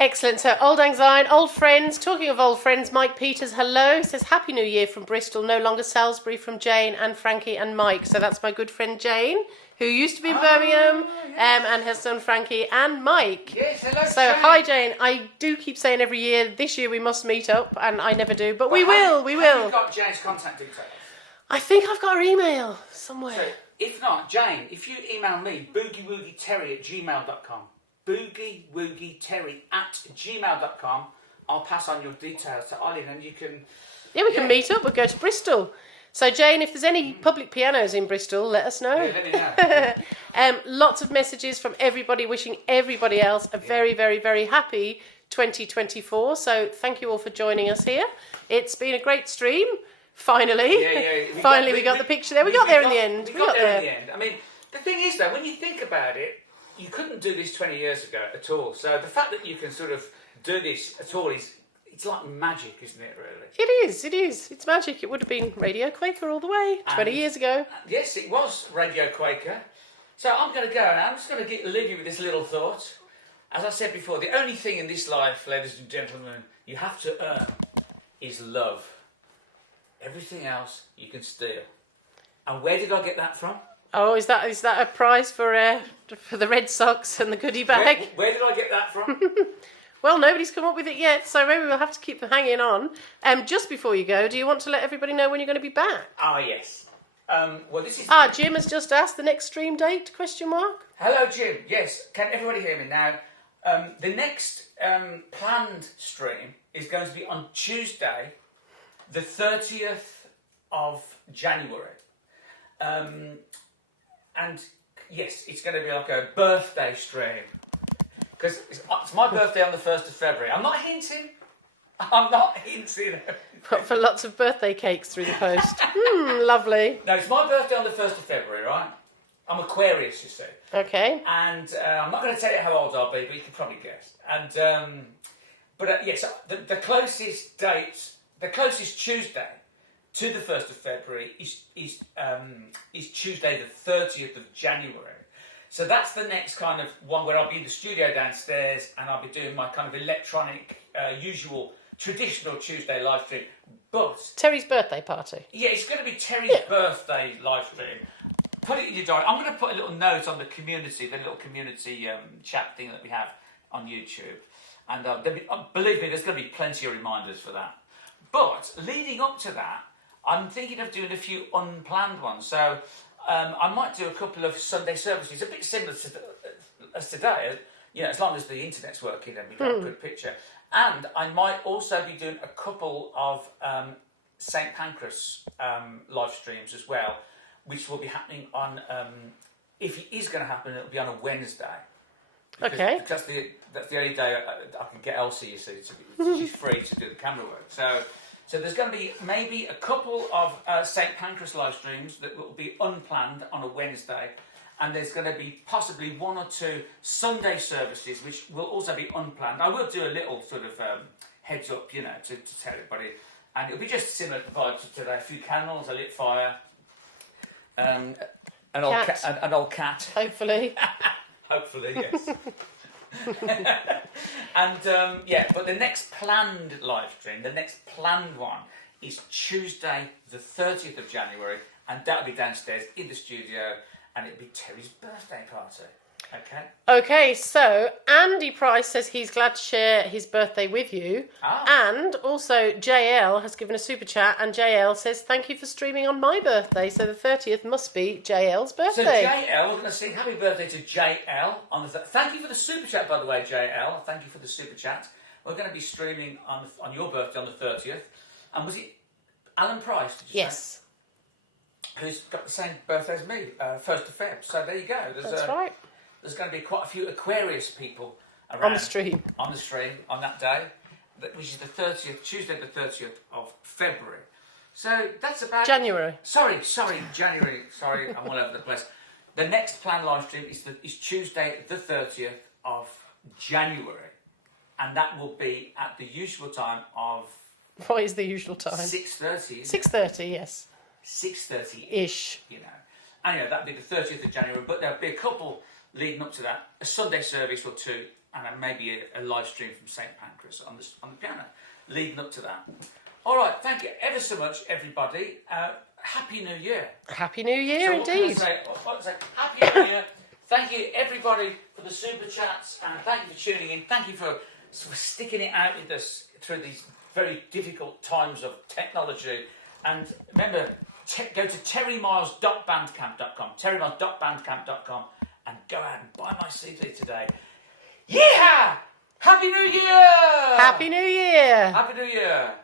Excellent. So, Old Lang Syne, old friends. Talking of old friends, Mike Peters, hello. Says, Happy New Year from Bristol. No longer Salisbury from Jane and Frankie and Mike. So that's my good friend Jane, who used to be in Birmingham, and her son Frankie and Mike. Yes, hello, So, Jane. hi Jane. I do keep saying every year, this year we must meet up, and I never do. But we will. Have you got Jane's contact details? I think I've got her email somewhere. So, if not, Jane, if you email me, boogiewoogieterry@gmail.com, boogiewoogieterry@gmail.com, I'll pass on your details to Ollie and you can... Yeah, we can meet up. We'll go to Bristol. So, Jane, if there's any public pianos in Bristol, let us know. Yeah, let me know. Lots of messages from everybody wishing everybody else a very, very, very happy 2024. So, thank you all for joining us here. It's been a great stream. Finally. Finally, we got the picture there. We got there in the end. We got there in the end. I mean, the thing is, though, when you think about it, you couldn't do this 20 years ago at all. So the fact that you can sort of do this at all it's like magic, isn't it, really? It is. It's magic. It would have been Radio Quaker all the way 20 years ago. Yes, it was Radio Quaker. So I'm going to go now. I'm just going to leave you with this little thought. As I said before, the only thing in this life, ladies and gentlemen, you have to earn is love. Everything else you can steal. And where did I get that from? Oh, is that a prize for the Red Sox and the goodie bag? Where did I get that from? Well, nobody's come up with it yet, so maybe we'll have to keep hanging on. Just before you go, do you want to let everybody know when you're going to be back? Ah, yes. Well, this is... Jim has just asked the next stream date, ? Hello, Jim. Yes, can everybody hear me now? The next planned stream is going to be on Tuesday, the 30th of January. And yes, it's going to be like a birthday stream. Because it's my birthday on the 1st of February. I'm not hinting. But for lots of birthday cakes through the post. Lovely. No, it's my birthday on the 1st of February, right? I'm Aquarius, you see. Okay. And I'm not going to tell you how old I'll be, but you can probably guess. And yes, the closest date, the closest Tuesday to the 1st of February is Tuesday the 30th of January. So that's the next kind of one where I'll be in the studio downstairs and I'll be doing my kind of electronic, usual, traditional Tuesday live stream. But Terry's birthday party. Yeah, it's going to be Terry's birthday live stream. Put it in your diary. I'm going to put a little note on the little community chat thing that we have on YouTube. And believe me, there's going to be plenty of reminders for that. But leading up to that, I'm thinking of doing a few unplanned ones. So I might do a couple of Sunday services, a bit similar as today, as long as the internet's working and we've got a good picture. And I might also be doing a couple of St. Pancras live streams as well, which will be happening on, if it is going to happen, it'll be on a Wednesday. Because that's the only day I can get Elsie, you see, she's free to do the camera work. So there's going to be maybe a couple of St. Pancras live streams that will be unplanned on a Wednesday, and there's going to be possibly one or two Sunday services which will also be unplanned. I will do a little sort of heads up, to tell everybody, and it'll be just similar to vibes to today. A few candles, a lit fire, an old cat. Hopefully. Hopefully, yes. And but the next planned live stream, the next planned one, is Tuesday the 30th of January, and that'll be downstairs in the studio, and it'll be Terry's birthday party. Okay, so Andy Price says he's glad to share his birthday with you. And also JL has given a super chat, and JL says thank you for streaming on my birthday. So the 30th must be JL's birthday. So JL, we're going to sing happy birthday to JL on the thank you for the super chat, by the way, JL. Thank you for the super chat. We're going to be streaming on your birthday on the 30th. And was it Alan Price? Did you say? Who's got the same birthday as me, 1st of Feb. So there you go. That's right. There's going to be quite a few Aquarius people around on the stream on that day, which is the 30th, Tuesday the 30th of February. So that's about January. Sorry, January. Sorry, I'm all over the place. The next planned live stream is Tuesday the 30th of January, and that will be at the usual time of. What is the usual time? 6:30. 6:30, yes. 6:30 ish. Anyway, that'll be the 30th of January, but there'll be a couple leading up to that, a Sunday service or two, and then maybe a live stream from St Pancras on the piano, leading up to that. All right, thank you ever so much, everybody. Happy New Year. Happy New Year, indeed. What can I say? Happy New Year. Thank you, everybody, for the super chats, and thank you for tuning in. Thank you for sort of sticking it out with us through these very difficult times of technology. And remember, go to terrymiles.bandcamp.com, terrymiles.bandcamp.com, and go out and buy my CD today. Yeah! Happy New Year! Happy New Year! Happy New Year!